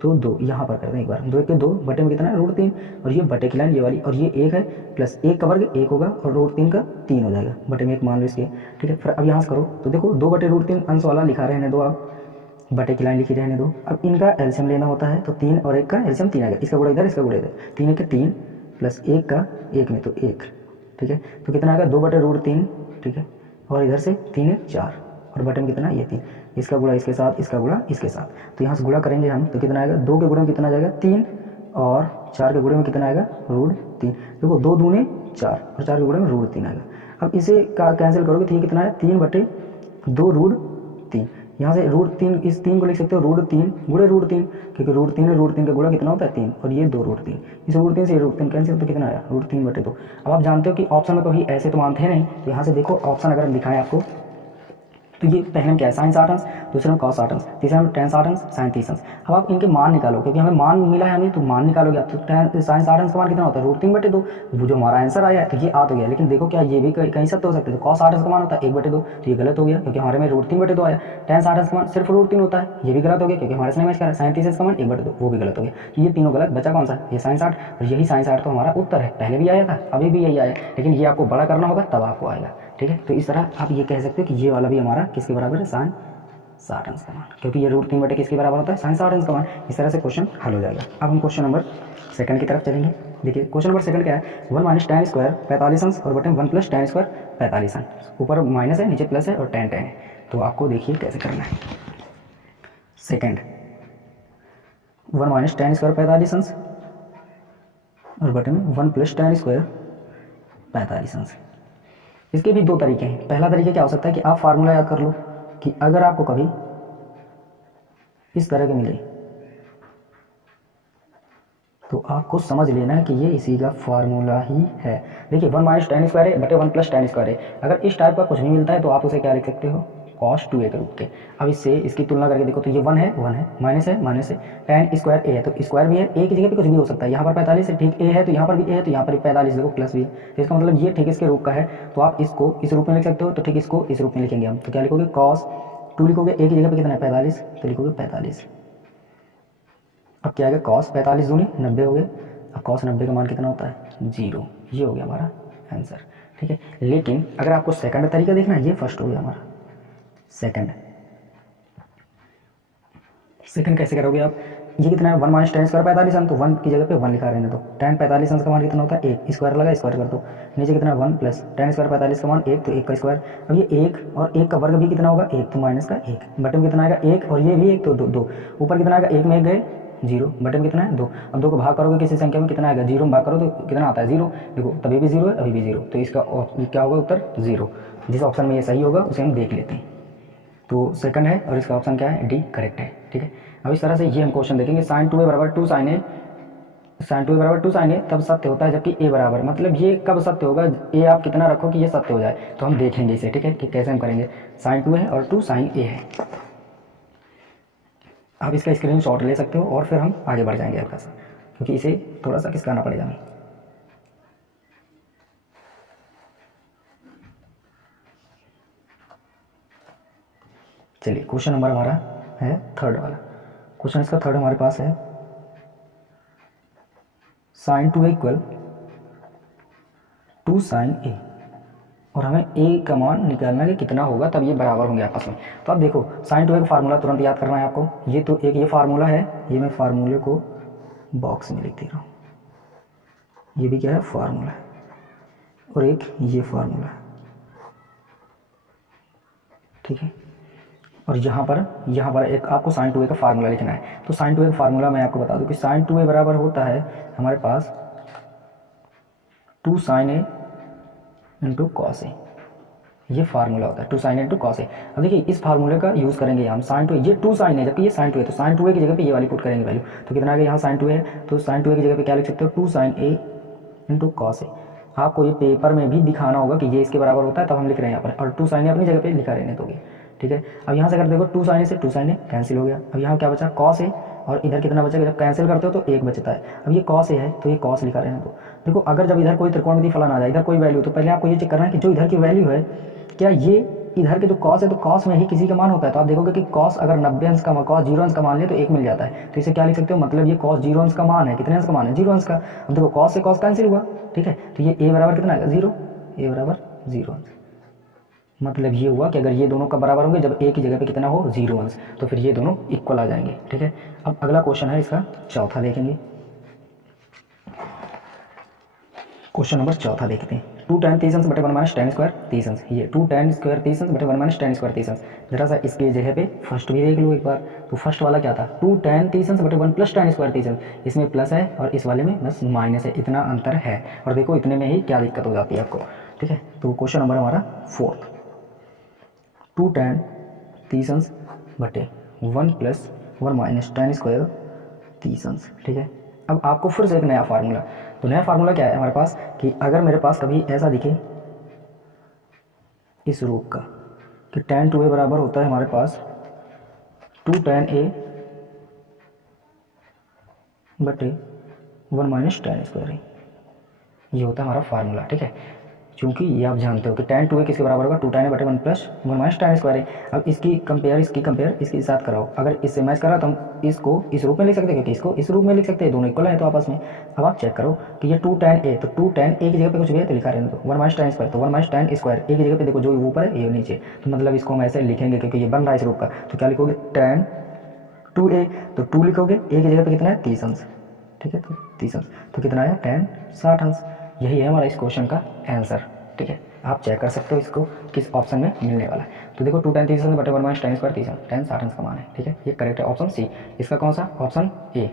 तो 2 यहाँ पर कर दें एक बार, 2 × 1 = 2 बटे में कितना है √3, और ये बटे की लाइन ये वाली, और ये 1 है प्लस 1 का वर्ग 1 होगा और √3 का 3 हो जाएगा, बटे में 1 मान लो इसके, ठीक है। फिर अब यहाँ से करो तो देखो 2 बटे √3 अंश वाला लिखा रहने दो आप, बटे की लाइन लिखी रहने दो। अब इनका एलसीएम लेना होता है तो 3 और 1 का एलसीएम 3 आएगा, इसका गुणा इधर, इसका गुणा इधर, 3 × 1 = 3 प्लस 1 का 1 में तो 1, ठीक है। तो कितना आएगा 2 बटे √3, ठीक है, और इधर से 3 × 4 और बटे में कितना ये 3, इसका गुणा इसके साथ, इसका गुणा इसके साथ। तो यहाँ से गुणा करेंगे हम तो कितना आएगा, 2 के गुणे में कितना आ जाएगा 3 और 4 के गुणे में कितना आएगा √3। देखो 2 दूने 4 और 4 के गुणे में √3 आएगा। अब इसे कैंसिल करोगे तो ये कितना है 3 बटे 2 √3। यहाँ से √3, इस 3 को लिख सकते हो √3 गुणे √3, क्योंकि √3 का गुणा कितना होता है 3 और ये 2 √3, इस √3 से ये √3 कैंसिल तो कितना आया √3 बटे 2। अब आप जानते हो कि ऑप्शन में कभी ऐसे तो मानते हैं नहीं, तो यहाँ से देखो ऑप्शन अगर हम दिखाएं आपको तो ये पहले में क्या है sin 60 अंश, दूसरे में cos 60 अंश, तीसरे में tan 60 अंश, sin 30 अंश। अब आप इनके मान निकालो, क्योंकि हमें मान मिला है हमें, तो मान निकालोगे आप तो sin 60 अंश का मान कितना होता है √3 बटे 2, वो जो हमारा आंसर आया है तो ये आ तो गया। लेकिन देखो क्या ये भी कहीं सत्य हो सकता है, तो cos 60 अंश का मान होता है 1 बटे 2, तो ये गलत हो गया क्योंकि हमारे में √3 बटे 2 आया। tan 60 अंश का मान सिर्फ √3 होता है, ये भी गलत हो गया क्योंकि हमारे से मैच कर रहा है। sin 30 अंश का मान 1 बटे 2, वो भी गलत हो गया। तो ये तीनों गलत, बचा कौन सा, ये sin 60, और यही sin 60 तो हमारा उत्तर है, पहले भी आया था अभी भी यही आया, लेकिन ये आपको बड़ा करना होगा तब आपको आएगा, ठीक है। तो इस तरह आप ये कह सकते हो कि ये वाला भी हमारा किसके बराबर है, sin 60 अंश का मान, क्योंकि ये √3 बटे किसके बराबर होता है sin 60 अंश का मान। इस तरह से क्वेश्चन हल हो जाएगा। अब हम क्वेश्चन नंबर सेकंड की तरफ चलेंगे। देखिए क्वेश्चन नंबर सेकंड क्या है, 1 - tan² 45 अंश और बटे 1 + tan² 45 अंश, ऊपर माइनस है नीचे प्लस है और tan है। तो आपको देखिए कैसे करना है। सेकंड 1 - tan² 45 अंश और बटे में 1 + tan² 45 अंश। इसके भी दो तरीके हैं। पहला तरीका क्या हो सकता है कि आप फार्मूला याद कर लो कि अगर आपको कभी इस तरह के मिले तो आपको समझ लेना है कि ये इसी का फार्मूला ही है। देखिए 1 - tan² है बटे 1 + tan² है। अगर इस टाइप का कुछ नहीं मिलता है तो आप उसे क्या लिख सकते हो, cos 2a के रूप के। अब इससे इसकी तुलना करके देखो तो ये 1 है, 1 है, माइनस है, माइनस है, tan² a है तो स्क्वायर भी है, a की जगह पे कुछ भी हो सकता है। यहाँ पर 45 है, ठीक a है तो यहाँ पर भी a है, तो यहाँ पर भी 45 देखो प्लस भी है, तो इसका मतलब ये ठीक इसके रूप का है। तो आप इसको इस रूप में लिख सकते हो, तो ठीक इसको इस रूप में लिखेंगे हम। तो क्या लिखोगे, cos 2 लिखोगे, a की जगह पे कितना है 45, तो लिखोगे 45। अब क्या आएगा, cos 45 दूनी 90 हो गए। अब cos 90 का मान कितना होता है 0, ये हो गया हमारा आंसर, ठीक है। लेकिन अगर आपको सेकंड तरीका देखना है, ये फर्स्ट हो गया हमारा सेकंड। सेकंड कैसे करोगे आप, ये कितना है 1 - tan² 45 अंश, तो 1 की जगह पे 1 लिखा रहने दो। tan 45 अंश का मान कितना होता है 1, स्क्वायर लगा स्क्वायर कर दो, नीचे कितना है 1 + tan² 45 का मान 1, तो 1 का स्क्वायर। अब ये 1 और 1 का वर्ग भी कितना होगा 1, तो माइनस का 1, बटे में कितना आएगा 1 और ये भी 1 तो 2, ऊपर कितना आएगा 1 में 1 गए 0, बटे में कितना है 2। अब 2 को भाग करोगे किसी संख्या में कितना आएगा, 0 में भाग करो तो कितना आता है 0, देखो तभी भी 0 है अभी भी 0, तो इसका क्या होगा उत्तर 0। जिस ऑप्शन में ये सही होगा उसे हम देख लेते हैं। तो सेकंड है और इसका ऑप्शन क्या है, डी करेक्ट है, ठीक है। अब इस तरह से ये हम क्वेश्चन देखेंगे, sin 2a = 2 sin a, sin 2a = 2 sin a तब सत्य होता है जबकि a बराबर, मतलब ये कब सत्य होगा, a आप कितना रखो कि ये सत्य हो जाए, तो हम देखेंगे इसे, ठीक है कि कैसे हम करेंगे। sin 2 है और 2 sin a है। आप इसका स्क्रीनशॉट ले सकते हो और फिर हम आगे बढ़ जाएंगे हल्का सा, क्योंकि इसे थोड़ा सा खिसकाना पड़ेगा हमें। चलिए क्वेश्चन नंबर हमारा है थर्ड वाला। क्वेश्चन इसका थर्ड हमारे पास है sign 2a equal 2 sign a, और हमें a का मान निकालना है कि कितना होगा तब ये बराबर होंगे आपस में। तो अब देखो साइन 2a का फार्मूला तुरंत याद करना है आपको। ये तो एक ये फार्मूला है, ये मैं फार्मूले को बॉक्स में लिख दे रहा हूँ। ये भी क्या है, फार्मूला है, और एक ये फार्मूला है, ठीक है। और यहाँ पर एक आपको साइन 2a का फार्मूला लिखना है। तो साइन 2a का फार्मूला मैं आपको बता दूँ कि साइन 2a बराबर होता है हमारे पास 2 sign a into cos A, ये फार्मूला होता है 2 साइन इंटू कॉस ए। अब देखिए इस फार्मूले का यूज़ करेंगे हम साइन 2a, ये 2 साइन है जबकि ये साइन 2a, तो साइन 2a की जगह पे ये वाली पुट करेंगे वैल्यू। तो कितना आ गया यहाँ साइन 2a है, तो साइन 2a की जगह पे क्या लिख सकते हो, 2 sign a into cos A. आपको ये पेपर में भी दिखाना होगा कि ये इसके बराबर होता है, तब हम लिख रहे हैं यहाँ पर, और 2 साइन ए अपनी जगह पे लिखा रहने दोगे, ठीक है। अब यहाँ से अगर देखो 2 साइन ए से 2 साइन ए कैंसिल हो गया। अब यहाँ क्या बचा, कॉस ए, और इधर कितना बचेगा, जब कैंसिल करते हो तो 1 बचता है। अब ये कॉस ए है तो ये कॉस लिखा रहने दो। देखो अगर जब इधर कोई त्रिकोणमितीय फलन आ जाए, इधर कोई वैल्यू, तो पहले आपको ये चेक करना है कि जो इधर की वैल्यू है क्या ये इधर के जो कॉस है तो कॉस में ही किसी का मान होता है। तो आप देखोगे कि कॉस अगर 90 अंश का, कॉस 0 अंश का मान ले तो 1 मिल जाता है। तो इसे क्या लिख सकते हो, मतलब ये कॉस 0 अंश का मान है, कितने अंश का मान है, 0 अंश का। अब देखो कॉस से कॉस कैंसिल हुआ, ठीक है। तो ये a बराबर कितना आएगा, 0, a बराबर 0 अंश। मतलब ये हुआ कि अगर ये दोनों का बराबर होंगे जब a की जगह पे कितना हो, 0 अंश, तो फिर ये दोनों इक्वल आ जाएंगे, ठीक है। अब अगला क्वेश्चन है इसका चौथा देखेंगे। क्वेश्चन नंबर चौथा देखते हैं। 2 tan 30 अंश बटे 1 माइनस tan स्क्वायर 30 अंश, ये 2 tan स्क्वायर 30 अंश बटे 1 माइनस tan स्क्वायर 30 अंश। जरा सा इसके जगह पे फर्स्ट भी देख लो एक बार। तो फर्स्ट वाला क्या था, 2 tan 30 अंश बटे 1 प्लस tan स्क्वायर 30 अंश, इसमें प्लस है और इस वाले में बस माइनस है, इतना अंतर है। और देखो इतने में ही क्या दिक्कत हो जाती है आपको, ठीक है। तो क्वेश्चन नंबर हमारा 4, 2 tan 30 अंश बटे 1 प्लस 1 माइनस tan स्क्वायर 30 अंश, ठीक है। अब आपको फिर से एक नया फार्मूला, तो नया फार्मूला क्या है हमारे पास कि अगर मेरे पास कभी ऐसा दिखे इस रूप का कि tan 2a बराबर होता है हमारे पास 2 tan a बटे 1 माइनस tan स्क्वायर a, ये होता है हमारा फार्मूला, ठीक है। क्योंकि ये आप जानते हो कि tan 2a किसके बराबर होगा, 2 tan a बटे 1 plus 1 minus tan square a। अब इसकी कंपेयर इसके साथ कराओ, अगर इससे मैच करा तो हम इसको इस रूप में लिख सकते हैं, क्योंकि इसको इस रूप में लिख सकते हैं, दोनों इक्वल है तो आपस में। अब आप चेक करो कि ये 2 tan a, तो 2 tan a की जगह पे कुछ भी है तो लिखा रहने दो, 1 माइनस tan स्क्वायर, तो 1 माइनस tan स्क्वायर a की जगह पे देखो जो ऊपर है ये नीचे, तो मतलब इसको हम ऐसे लिखेंगे क्योंकि ये बन रहा है इस रूप का। तो क्या लिखोगे, tan 2a, तो 2 लिखोगे, a की जगह पे कितना है 30 अंश, ठीक है। तो 30 अंश, तो कितना आया tan 60 अंश। यही है हमारा इस क्वेश्चन का आंसर, ठीक है। आप चेक कर सकते हो इसको किस ऑप्शन में मिलने वाला है। तो देखो 2 tan 30 अंश बटे 1 माइनस tan स्क्वायर 30 अंश, tan 60 अंश का मान है, ठीक है। ये करेक्ट है ऑप्शन सी। इसका कौन सा, ऑप्शन ए।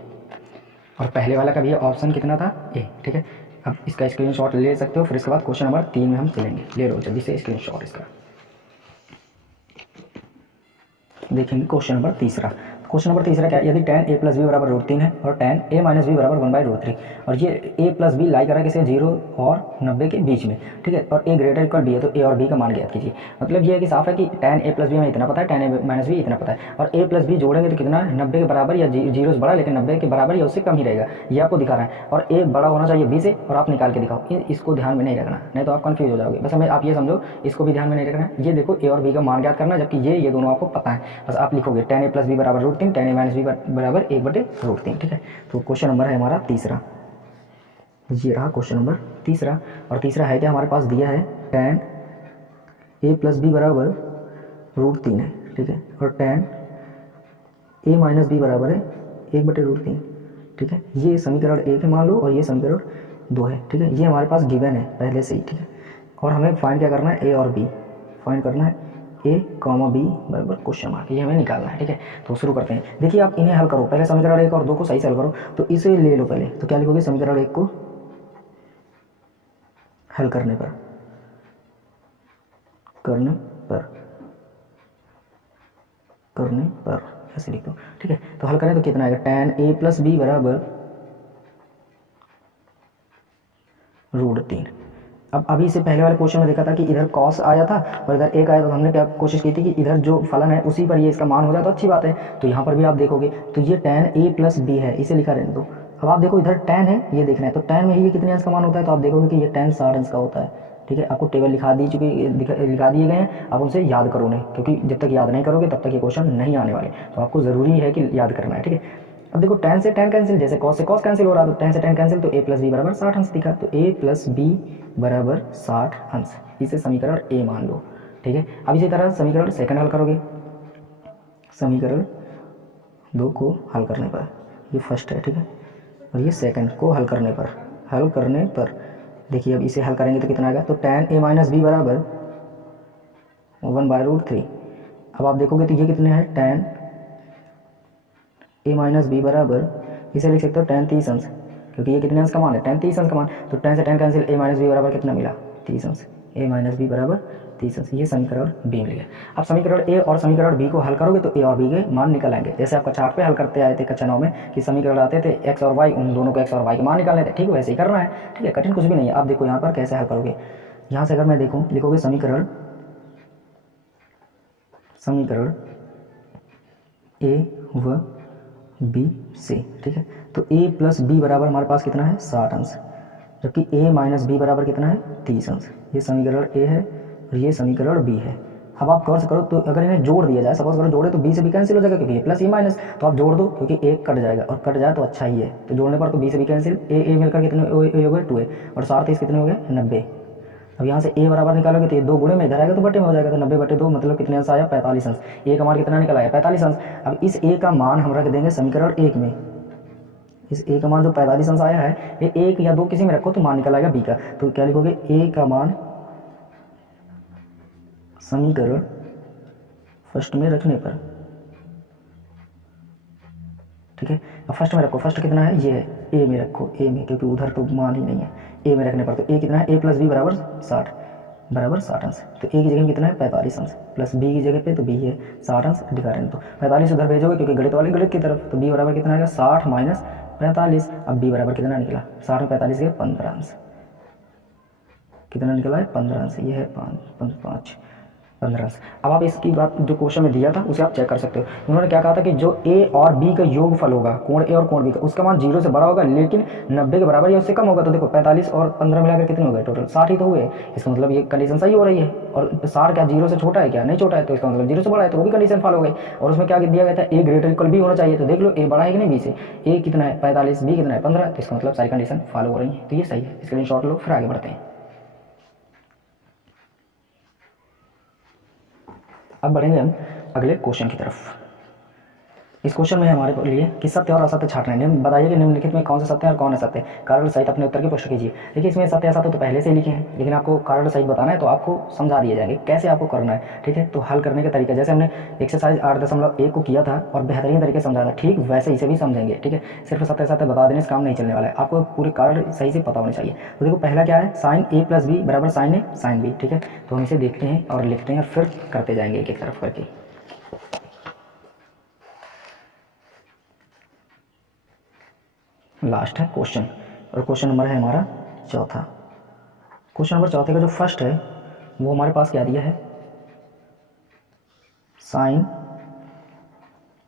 और पहले वाला का भी ऑप्शन कितना था, ए, ठीक है। अब इसका स्क्रीनशॉट ले सकते हो, फिर इसके बाद क्वेश्चन नंबर 3 में हम चलेंगे। ले लो जल्दी से स्क्रीनशॉट इसका। देखेंगे क्वेश्चन नंबर तीसरा। क्वेश्चन नंबर तीसरा क्या है, यदि tan a प्लस बी बराबर √3 है और tan a माइनस बी बराबर 1/√3, और ये a प्लस बी लाई कर रहा है किसे, 0 और 90 के बीच में, ठीक है। और a ग्रेटर इक्वल b है, तो a और b का मान ज्ञात कीजिए। मतलब ये है कि साफ है कि tan a प्लस बी हमें इतना पता है, tan a माइनस बी इतना पता है, और a प्लस बी जोड़ेंगे तो कितना, 90 के बराबर, या 0 से बड़ा लेकिन 90 के बराबर या उससे कम ही रहेगा, ये आपको दिखा रहा है। और a बड़ा होना चाहिए b से, और आप निकाल के दिखाओ, इसको ध्यान में नहीं रखना, नहीं तो आप कन्फ्यूज हो जाओगे। बस हमें आप ये समझो, इसको भी ध्यान में नहीं रखना है। ये देखो a और b का मान ज्ञात करना, जबकि ये दोनों आपको पता है। बस आप लिखोगे tan a प्लस बी बराबर √3, tan a माइनस बी बराबर 1/√3, ठीक है। तो क्वेश्चन नंबर है हमारा तीसरा, ये रहा क्वेश्चन नंबर तीसरा। और तीसरा है क्या, हमारे पास दिया है tan a प्लस बी बराबर √3 है, ठीक है। और tan a माइनस बी बराबर है 1/√3, ठीक है। ये समीकरण 1 है मान लो, और ये समीकरण 2 है, ठीक है। ये हमारे पास गिवन है पहले से ही, ठीक है। और हमें फाइंड क्या करना है, a और b फाइंड करना है, a, b बराबर क्वेश्चन मार्क, ये हमें निकालना है, ठीक है। तो शुरू करते हैं। देखिए आप इन्हें हल करो, पहले समीकरण 1 और 2 को सही से हल करो। तो इसे ले लो पहले, तो क्या लिखोगे, समीकरण 1 को हल करने पर ऐसे लिख दो, ठीक है। तो हल करें तो कितना आएगा, tan a प्लस बी बराबर √3। अब अभी इससे पहले वाले क्वेश्चन में देखा था कि इधर कॉस आया था और इधर एक आया था, तो हमने क्या कोशिश की थी कि इधर जो फलन है उसी पर ये इसका मान हो जाए तो अच्छी बात है। तो यहाँ पर भी आप देखोगे तो ये tan a प्लस बी है, इसे लिखा रहने दो। अब आप देखो इधर tan है, ये देखना है, तो tan में ही ये कितने अंश का मान होता है, तो आप देखोगे कि ये tan 60 अंश का होता है, ठीक है। आपको टेबल लिखा दिए गए हैं, आप उनसे याद करो नहीं, क्योंकि जब तक याद नहीं करोगे तब तक ये क्वेश्चन नहीं आने वाले, तो आपको ज़रूरी है कि याद करना है, ठीक है। अब देखो tan से tan कैंसिल, जैसे cos से cos कैंसिल हो रहा है तो tan से tan कैंसिल, तो a प्लस बी बराबर 60 अंश दिखा, तो a प्लस बी बराबर 60 अंश, इसे समीकरण a मान लो। ठीक है, अब इसी तरह समीकरण सेकंड हल करोगे, समीकरण 2 को हल करने पर, ये फर्स्ट है, ठीक है, और ये सेकंड को हल करने पर देखिए अब इसे हल करेंगे तो कितना आएगा, तो tan a माइनस बी बराबर 1/√3। अब आप देखोगे तो ये कितने हैं, tan a माइनस बी बराबर, इसे लिख सकते हो tan 30 अंश, क्योंकि ये कितने अंश का मान है, tan 30 अंश का मान, तो tan से tan cancel, a minus B बराबर कितना मिला, 30 अंश, a माइनस बी बराबर 30 अंश, ये समीकरण बी मिल गया। अब समीकरण ए और समीकरण बी को हल करोगे तो ए और बी के मान निकल आएंगे, जैसे आप कक्षा 8 पे हल करते आए थे कक्षा 9 में कि समीकरण आते थे एक्स और वाई, उन दोनों को एक्स और वाई के मान निकालने थे, ठीक वैसे ही करना है। ठीक है, कठिन कुछ भी नहीं है। आप देखो यहाँ पर कैसे हल करोगे, यहाँ से अगर मैं देखूँ, लिखोगे समीकरण ए व बी से, ठीक है, तो a प्लस बी बराबर हमारे पास कितना है, 60 अंश, जबकि a माइनस बी बराबर कितना है, 30 अंश। ये समीकरण a है और ये समीकरण b है। अब आप गौर से करो तो अगर इन्हें जोड़ दिया जाए, सपोज करो जोड़े तो b से b कैंसिल हो जाएगा, क्योंकि a प्लस e माइनस, तो आप जोड़ दो क्योंकि एक कट जाएगा, और कट जाए तो अच्छा ही है, तो जोड़ने पर तो b से b कैंसिल, a मिलकर कितने हो गए 2a, और 60 कितने हो गए 90। अब यहाँ से a बराबर निकालोगे तो ये 2 गुणे में इधर आएगा तो बटे में हो जाएगा, तो 90/2 मतलब कितने अंश आया, 45 अंश। a का मान कितना निकला है, 45 अंश। अब इस a का मान हम रख देंगे समीकरण 1 में, इस a का मान जो 45 अंश आया है, ये 1 या 2 किसी में रखो तो मान निकल आएगा b का, तो क्या लिखोगे, a का मान समीकरण फर्स्ट में रखने पर, ठीक है, अब फर्स्ट में रखो, फर्स्ट कितना है, ये है, ए में रखो, ए में, क्योंकि उधर तो मान ही नहीं है, ए में रखने पर तो ए कितना है, ए प्लस बी बराबर 60 अंश, तो ए की जगह कितना है 45 अंश, प्लस बी की जगह पे तो बी है 60 अंश, डिफरेंट, तो 45 उधर भेजोगे क्योंकि गणित वाले गणित की तरफ, तो बी बराबर कितना आएगा 60 माइनस 45। अब बी बराबर कितना निकला, 60 में 45 के 15 अंश, कितना निकला है 15 अंश, ये है 5 15 अंश। अब आप इसकी बात जो क्वेश्चन में दिया था उसे आप चेक कर सकते हो। उन्होंने क्या कहा था कि जो ए और बी का योगफल होगा, कोण ए और कोण बी का, उसका मान 0 से बड़ा होगा लेकिन 90 के बराबर या उससे कम होगा। तो देखो 45 और 15 मिलाकर कितने हो गए, टोटल 60 ही तो हुए। इसका मतलब ये कंडीशन सही हो रही है। और 60 क्या 0 से छोटा है क्या, नहीं छोटा है, तो इसका मतलब 0 से बड़ा है, तो वो भी कंडीशन फॉलो हो गई। और उसमें क्या दिया गया था, ए ग्रेटर इक्वल बी होना चाहिए। तो देख लो ए बड़ा है कि नहीं बी से, ए कितना है 45, बी कितना है 15, तो इसका मतलब सारी कंडीशन फॉलो हो रही है, तो ये सही है। स्क्रीनशॉट लो, फिर आगे बढ़ते हैं। अब बढ़ेंगे हम अगले क्वेश्चन की तरफ। इस क्वेश्चन में हमारे लिए कि सत्य और असत्य छांटना है। बताइए कि निम्नलिखित में कौन सा सत्य है और कौन असत्य है, कारण सहित अपने उत्तर की पुष्टि कीजिए। देखिए इसमें सत्य असत्य तो पहले से ही लिखे हैं, लेकिन आपको कारण सहित बताना है तो आपको समझा दिए जाएंगे कैसे आपको करना है। ठीक है, तो हल करने का तरीका जैसे हमने एक्सरसाइज 8.1 को किया था और बेहतरीन तरीके से समझा था, ठीक वैसे इसे भी समझेंगे। ठीक है, सिर्फ सत्य असत्य बता देने से काम नहीं चलने वाला है, आपको पूरे कारण सही से पता होने चाहिए। तो देखो पहला क्या है, साइन ए प्लस बी बराबर साइन ए साइन बी। ठीक है, तो हम इसे देखते हैं और लिखते हैं, फिर करते जाएंगे एक एक तरफ करके। लास्ट है क्वेश्चन, और क्वेश्चन नंबर है हमारा चौथा। क्वेश्चन नंबर चौथे का जो फर्स्ट है वो हमारे पास क्या दिया है, साइन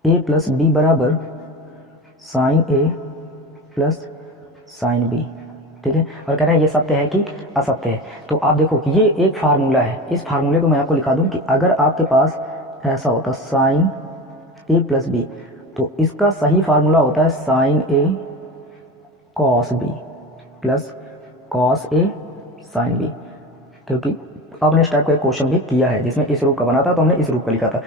ए प्लस बी बराबर साइन ए प्लस साइन बी। ठीक है, और कह रहा है ये सत्य है कि असत्य है। तो आप देखो कि ये एक फार्मूला है, इस फार्मूले को मैं आपको लिखा दूं कि अगर आपके पास ऐसा होता साइन ए प्लस बी, तो इसका सही फार्मूला होता है sine A cos B plus cos A sine B. क्योंकि आपने इस टाइप का एक क्वेश्चन भी किया है जिसमें इस रूप का बना था, तो हमने इस रूप का लिखा था।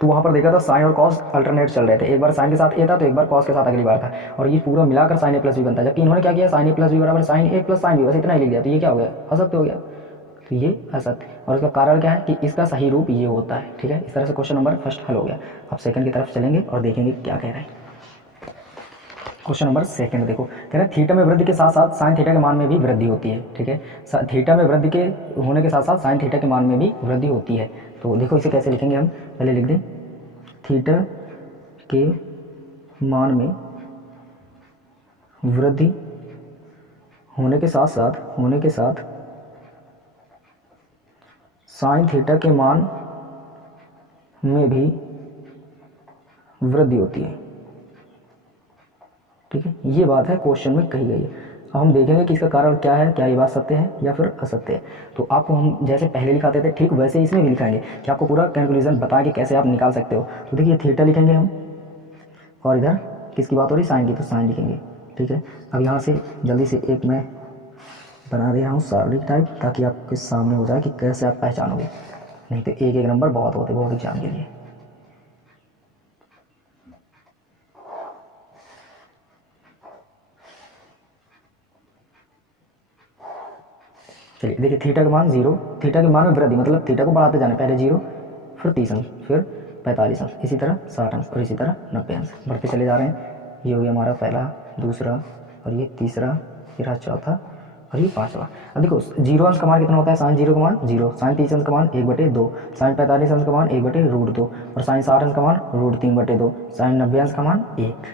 तो वहाँ पर देखा था साइन और कॉस अल्टरनेट चल रहे थे, एक बार साइन के साथ ए था तो एक बार कॉस के साथ अगली बार था, और ये पूरा मिलाकर साइन ए प्लस बी बनता है। जबकि इन्होंने क्या किया, साइन ए प्लस बी बराबर साइन ए प्लस साइन बी, बस इतना ही लिख दिया, तो ये क्या हो गया, असत्य हो गया। तो ये असत्य, और इसका कारण क्या है कि इसका सही रूप ये होता है। ठीक है, इस तरह से क्वेश्चन नंबर फर्स्ट हल हो गया। अब सेकंड की तरफ चलेंगे और देखेंगे क्या कह रहे हैं। क्वेश्चन नंबर सेकंड देखो, कह रहे हैं थीटा में वृद्धि के साथ साथ साइन थीटा के मान में भी वृद्धि होती है। ठीक है, थीटा में वृद्धि के होने के साथ साथ साइन थीटा के मान में भी वृद्धि होती है। तो देखो इसे कैसे लिखेंगे हम, पहले लिख दें थीटा के मान में वृद्धि होने के साथ साइन थीटा के मान में भी वृद्धि होती है। ठीक है, ये बात है क्वेश्चन में कही गई है। अब हम देखेंगे कि इसका कारण क्या है, क्या ये बात सत्य है या फिर असत्य है। तो आपको हम जैसे पहले लिखाते थे ठीक वैसे इसमें भी लिखाएंगे कि आपको पूरा कैलकुलेशन बता के कैसे आप निकाल सकते हो। तो देखिए थीटा लिखेंगे हम और इधर किसकी बात हो रही, साइन की, तो साइन लिखेंगे। ठीक है, अब यहाँ से जल्दी से एक मैं बना दे रहा हूँ सारणी टाइप, ताकि आपके सामने हो जाए कि कैसे आप पहचानोगे, नहीं तो एक एक नंबर बहुत होते बहुत एग्जाम के लिए। चलिए देखिए, थीटा का मान 0, थीटा के मान में वृद्धि मतलब थीटा को बढ़ाते जाना, पहले 0 फिर 30 अंश फिर 45 अंश, इसी तरह 60 अंश और इसी तरह 90 अंश बढ़ते चले जा रहे हैं। ये हो गया हमारा पहला, दूसरा और ये तीसरा, ये रहा चौथा और ये पाँचवा। अब देखो 0 अंश का मान कितना होता है, साइन 0 का मान 0, साइन 30 अंश का मान 1/2, साइन 45 अंश का मान 1/√2 और साइन 60 अंश का मान √3/2, साइन 90 अंश का मान 1।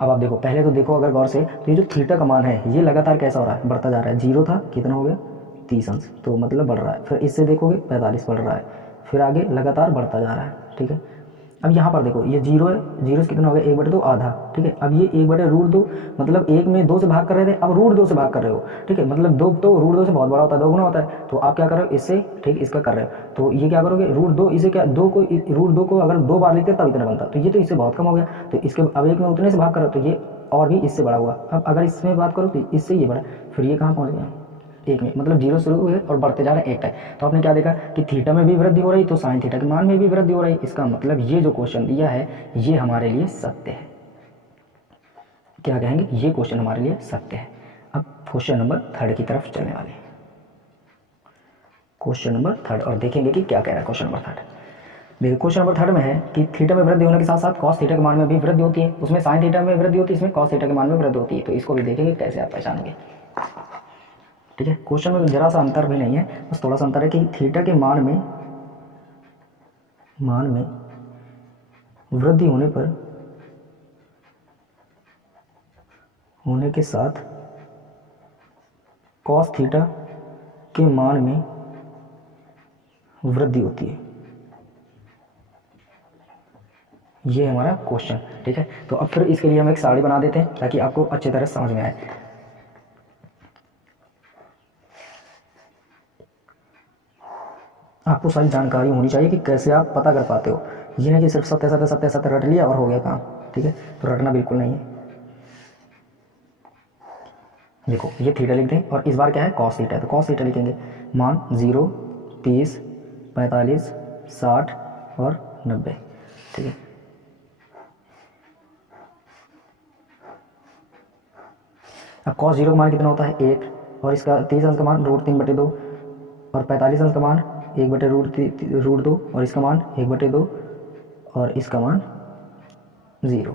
अब आप देखो, पहले तो देखो अगर गौर से, तो ये जो थीटा का मान है ये लगातार कैसा हो रहा है, बढ़ता जा रहा है। 0 था, कितना हो गया 30 अंश, तो मतलब बढ़ रहा है। फिर इससे देखोगे 45 बढ़ रहा है, फिर आगे लगातार बढ़ता जा रहा है। ठीक है, अब यहाँ पर देखो ये 0 है, 0 से कितना हो गया 1/2 आधा। ठीक है, अब ये 1/√2 मतलब 1 में 2 से भाग कर रहे थे, अब √2 से भाग कर रहे हो। ठीक है, मतलब 2 तो √2 से बहुत बड़ा होता है, 2 गुना होता है, तो आप क्या कर रहे हो इससे, ठीक इसका कर रहे हो, तो ये क्या करोगे √2, इसे क्या 2 को √2 को अगर 2 बार लिखते तब इतना बनता, तो ये तो इससे बहुत कम हो गया, तो इसके अब 1 में उतने से भाग कर रहे हो, तो ये और भी इससे बड़ा हुआ। अब अगर इसमें बात करो तो इससे ये बड़ा, फिर ये कहाँ पहुँच गया 1 में, मतलब 0 शुरू हुए और बढ़ते जा रहे हैं 1 तक। तो आपने क्या देखा कि थीटा में भी वृद्धि हो रही, तो साइन थीटा के मान में भी वृद्धि हो रही। इसका मतलब ये जो क्वेश्चन दिया है ये हमारे लिए सत्य है। क्या कहेंगे, ये क्वेश्चन हमारे लिए सत्य है। अब क्वेश्चन नंबर 3 की तरफ चलने वाले हैं। क्वेश्चन नंबर 3 और देखेंगे कि क्या कह रहा है क्वेश्चन नंबर 3। देखिए क्वेश्चन नंबर 3 में है कि थीटा में वृद्धि होने के साथ साथ कॉस थीटा के मान में भी वृद्धि होती है, उसमें साइन थीटा में वृद्धि होती है, इसमें कॉस थीटा के मान में वृद्धि होती है। तो इसको भी देखेंगे कैसे आप पहचानोगे। ठीक है, क्वेश्चन में जरा सा अंतर भी नहीं है, बस थोड़ा सा अंतर है कि थीटा के मान में वृद्धि होने के साथ कॉस थीटा के मान में वृद्धि होती है। ये हमारा क्वेश्चन। ठीक है, तो अब फिर इसके लिए हम एक सारणी बना देते हैं ताकि आपको अच्छी तरह समझ में आए। आपको सारी जानकारी होनी चाहिए कि कैसे आप पता कर पाते हो, ये नहीं कि सिर्फ सत्य सत्य सत्य सत्य रट लिया और हो गया काम। ठीक है, तो रटना बिल्कुल नहीं है। देखो ये थीटा लिख दें और इस बार क्या है कॉस थीटा है, तो कॉस थीटा लिखेंगे, मान 0, 30, 45, 60 और 90। ठीक है, अब कॉस 0 का मान कितना होता है 1, और इसका 30 अंश का मान √3/2 और 45 अंश का मान 1/√2 और इसका मान 1/2 और इसका मान 0,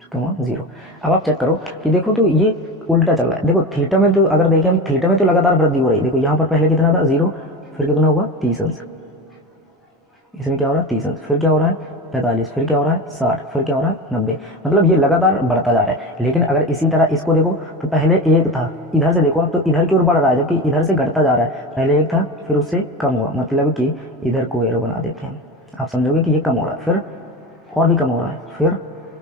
इसका मान 0। अब आप चेक करो कि देखो तो ये उल्टा चल रहा है। देखो थीटा में तो अगर देखें हम, थीटा में तो लगातार वृद्धि हो रही है। देखो यहाँ पर पहले कितना था 0, फिर कितना हुआ 30 अंश, इसमें क्या हो रहा है 30 अंश, फिर क्या हो रहा है 45, फिर क्या हो रहा है 60, फिर क्या हो रहा है 90। मतलब ये लगातार बढ़ता जा रहा है। लेकिन अगर इसी तरह इसको देखो तो पहले 1 था, इधर से देखो आप तो इधर की ओर बढ़ रहा है, जबकि इधर से घटता जा रहा है। पहले 1 था फिर उससे कम हुआ, मतलब कि इधर को एरो बना देते हैं, आप समझोगे कि ये कम हो रहा है, फिर और भी कम हो रहा है, फिर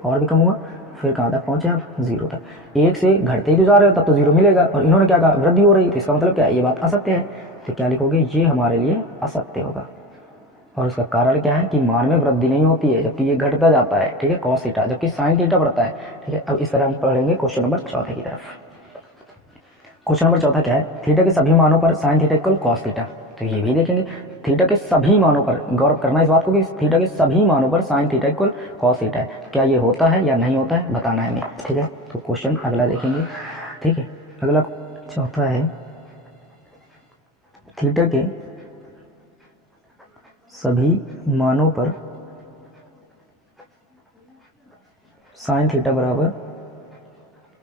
और भी कम हुआ, फिर कहाँ तक पहुँचे आप 0 तक। 1 से घटते ही तो जा रहे हो तब तो 0 मिलेगा, और इन्होंने क्या कहा वृद्धि हो रही, तो इसका मतलब क्या है ये बात असत्य है। तो क्या लिखोगे, ये हमारे लिए असत्य होगा। और उसका कारण क्या है कि मान में वृद्धि नहीं होती है, जबकि ये घटता जाता है। ठीक है, कॉस थीटा, जबकि साइन थीटा बढ़ता है। ठीक है, अब इस तरह हम पढ़ेंगे क्वेश्चन नंबर 4 की तरफ। क्वेश्चन नंबर 4 क्या है, थीटा के सभी मानों पर sine theta equal cos theta. तो ये भी देखेंगे, थीटा के सभी मानों पर गौर करना इस बात को कि थीटा के सभी मानों पर sine theta equal cos theta है। क्या ये होता है या नहीं होता है बताना है हमें। ठीक है, तो क्वेश्चन अगला देखेंगे। ठीक है, अगला 4 है, थीटा के सभी मानों पर साइन थीटा बराबर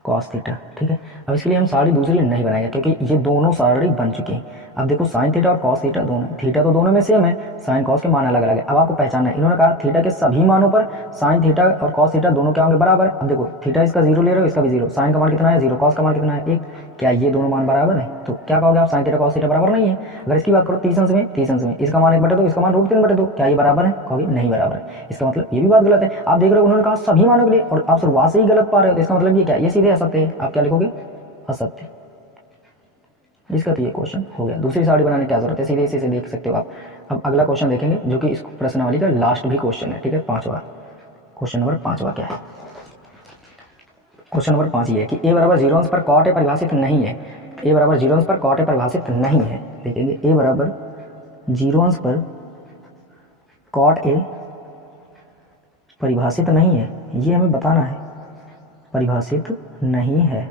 कॉस थीटा। ठीक है, अब इसके लिए हम सारणी दूसरी नहीं बनाएंगे क्योंकि ये दोनों सारणी बन चुकी हैं। अब देखो साइन थीटा और कॉस थीटा दोनों, थीटा तो दोनों में सेम है, साइन कॉस के मान अलग अलग है। अब आपको पहचानना है, इन्होंने कहा थीटा के सभी मानों पर साइन थीटा और कॉस थीटा दोनों क्या होंगे बराबर। अब देखो थीटा इसका 0 ले रहे हो, इसका भी 0, साइन का मान कितना है 0, कॉस का मान कितना है 1, क्या ये दोनों मान बराबर है। तो क्या कहोगे आप, साइन थीटा कॉस थीटा बराबर नहीं है। अगर इसकी बात करो 30 अंश में, 30 अंश में इसका मान 1/2, इसका मान √3/2, क्या ये बराबर है, कहोगे नहीं बराबर है। इसका मतलब ये भी बात गलत है। आप देख रहे हो उन्होंने कहा सभी मानों के लिए और आप शुरुआत से ही गलत पा रहे हो, तो इसका मतलब ये क्या, ये सीधे असत्य है। आप क्या लिखोगे, असत्य। इसका तो ये क्वेश्चन हो गया, दूसरी सारणी बनाने की क्या जरूरत है, सीधे इसे देख सकते हो आप। अब अगला क्वेश्चन देखेंगे जो कि इस प्रश्नावली का लास्ट भी क्वेश्चन है। ठीक है, 5वां क्वेश्चन नंबर 5 क्या है। क्वेश्चन नंबर 5 ये है कि ए बराबर 0 अंश पर कॉट ए परिभाषित नहीं है। ए बराबर 0 अंश पर कॉट ए परिभाषित नहीं है। देखेंगे ए बराबर 0 अंश पर कॉट ए परिभाषित नहीं है, ये हमें बताना है, परिभाषित नहीं है।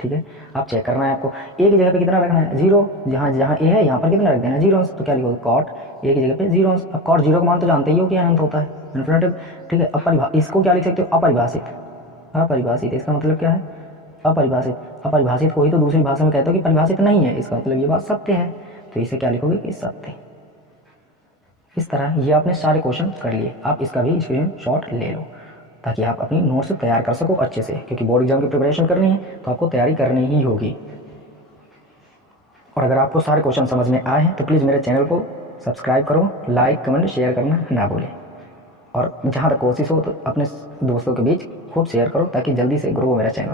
ठीक है, आप चेक करना है आपको ए की जगह पे कितना रखना है 0, जहाँ जहाँ ए है यहाँ पर कितना रख देना है 0 अंश। तो क्या लिखोगे कॉट ए की जगह पे 0 अंश। अब कॉट 0 का मान तो जानते ही हो कि अनंत होता है, इन्फिनिटिव। ठीक है, अब इसको क्या लिख सकते हो अपरिभाषित। अपरिभाषित इसका मतलब क्या है अपरिभाषित। अपरिभाषित को ही तो दूसरी भाषा में कहते हो कि परिभाषित नहीं है, इसका मतलब ये बात सत्य है। तो इसे क्या लिखोगे कि सत्य। इस तरह ये आपने सारे क्वेश्चन कर लिए। आप इसका भी स्क्रीनशॉट ले लो ताकि आप अपनी नोट्स तैयार कर सको अच्छे से, क्योंकि बोर्ड एग्जाम की प्रिपरेशन करनी है तो आपको तैयारी करनी ही होगी। और अगर आपको सारे क्वेश्चन समझ में आए हैं तो प्लीज़ मेरे चैनल को सब्सक्राइब करो, लाइक कमेंट शेयर करना ना भूलें। और जहाँ तक कोशिश हो तो अपने दोस्तों के बीच खूब शेयर करो ताकि जल्दी से ग्रो हो मेरा चैनल।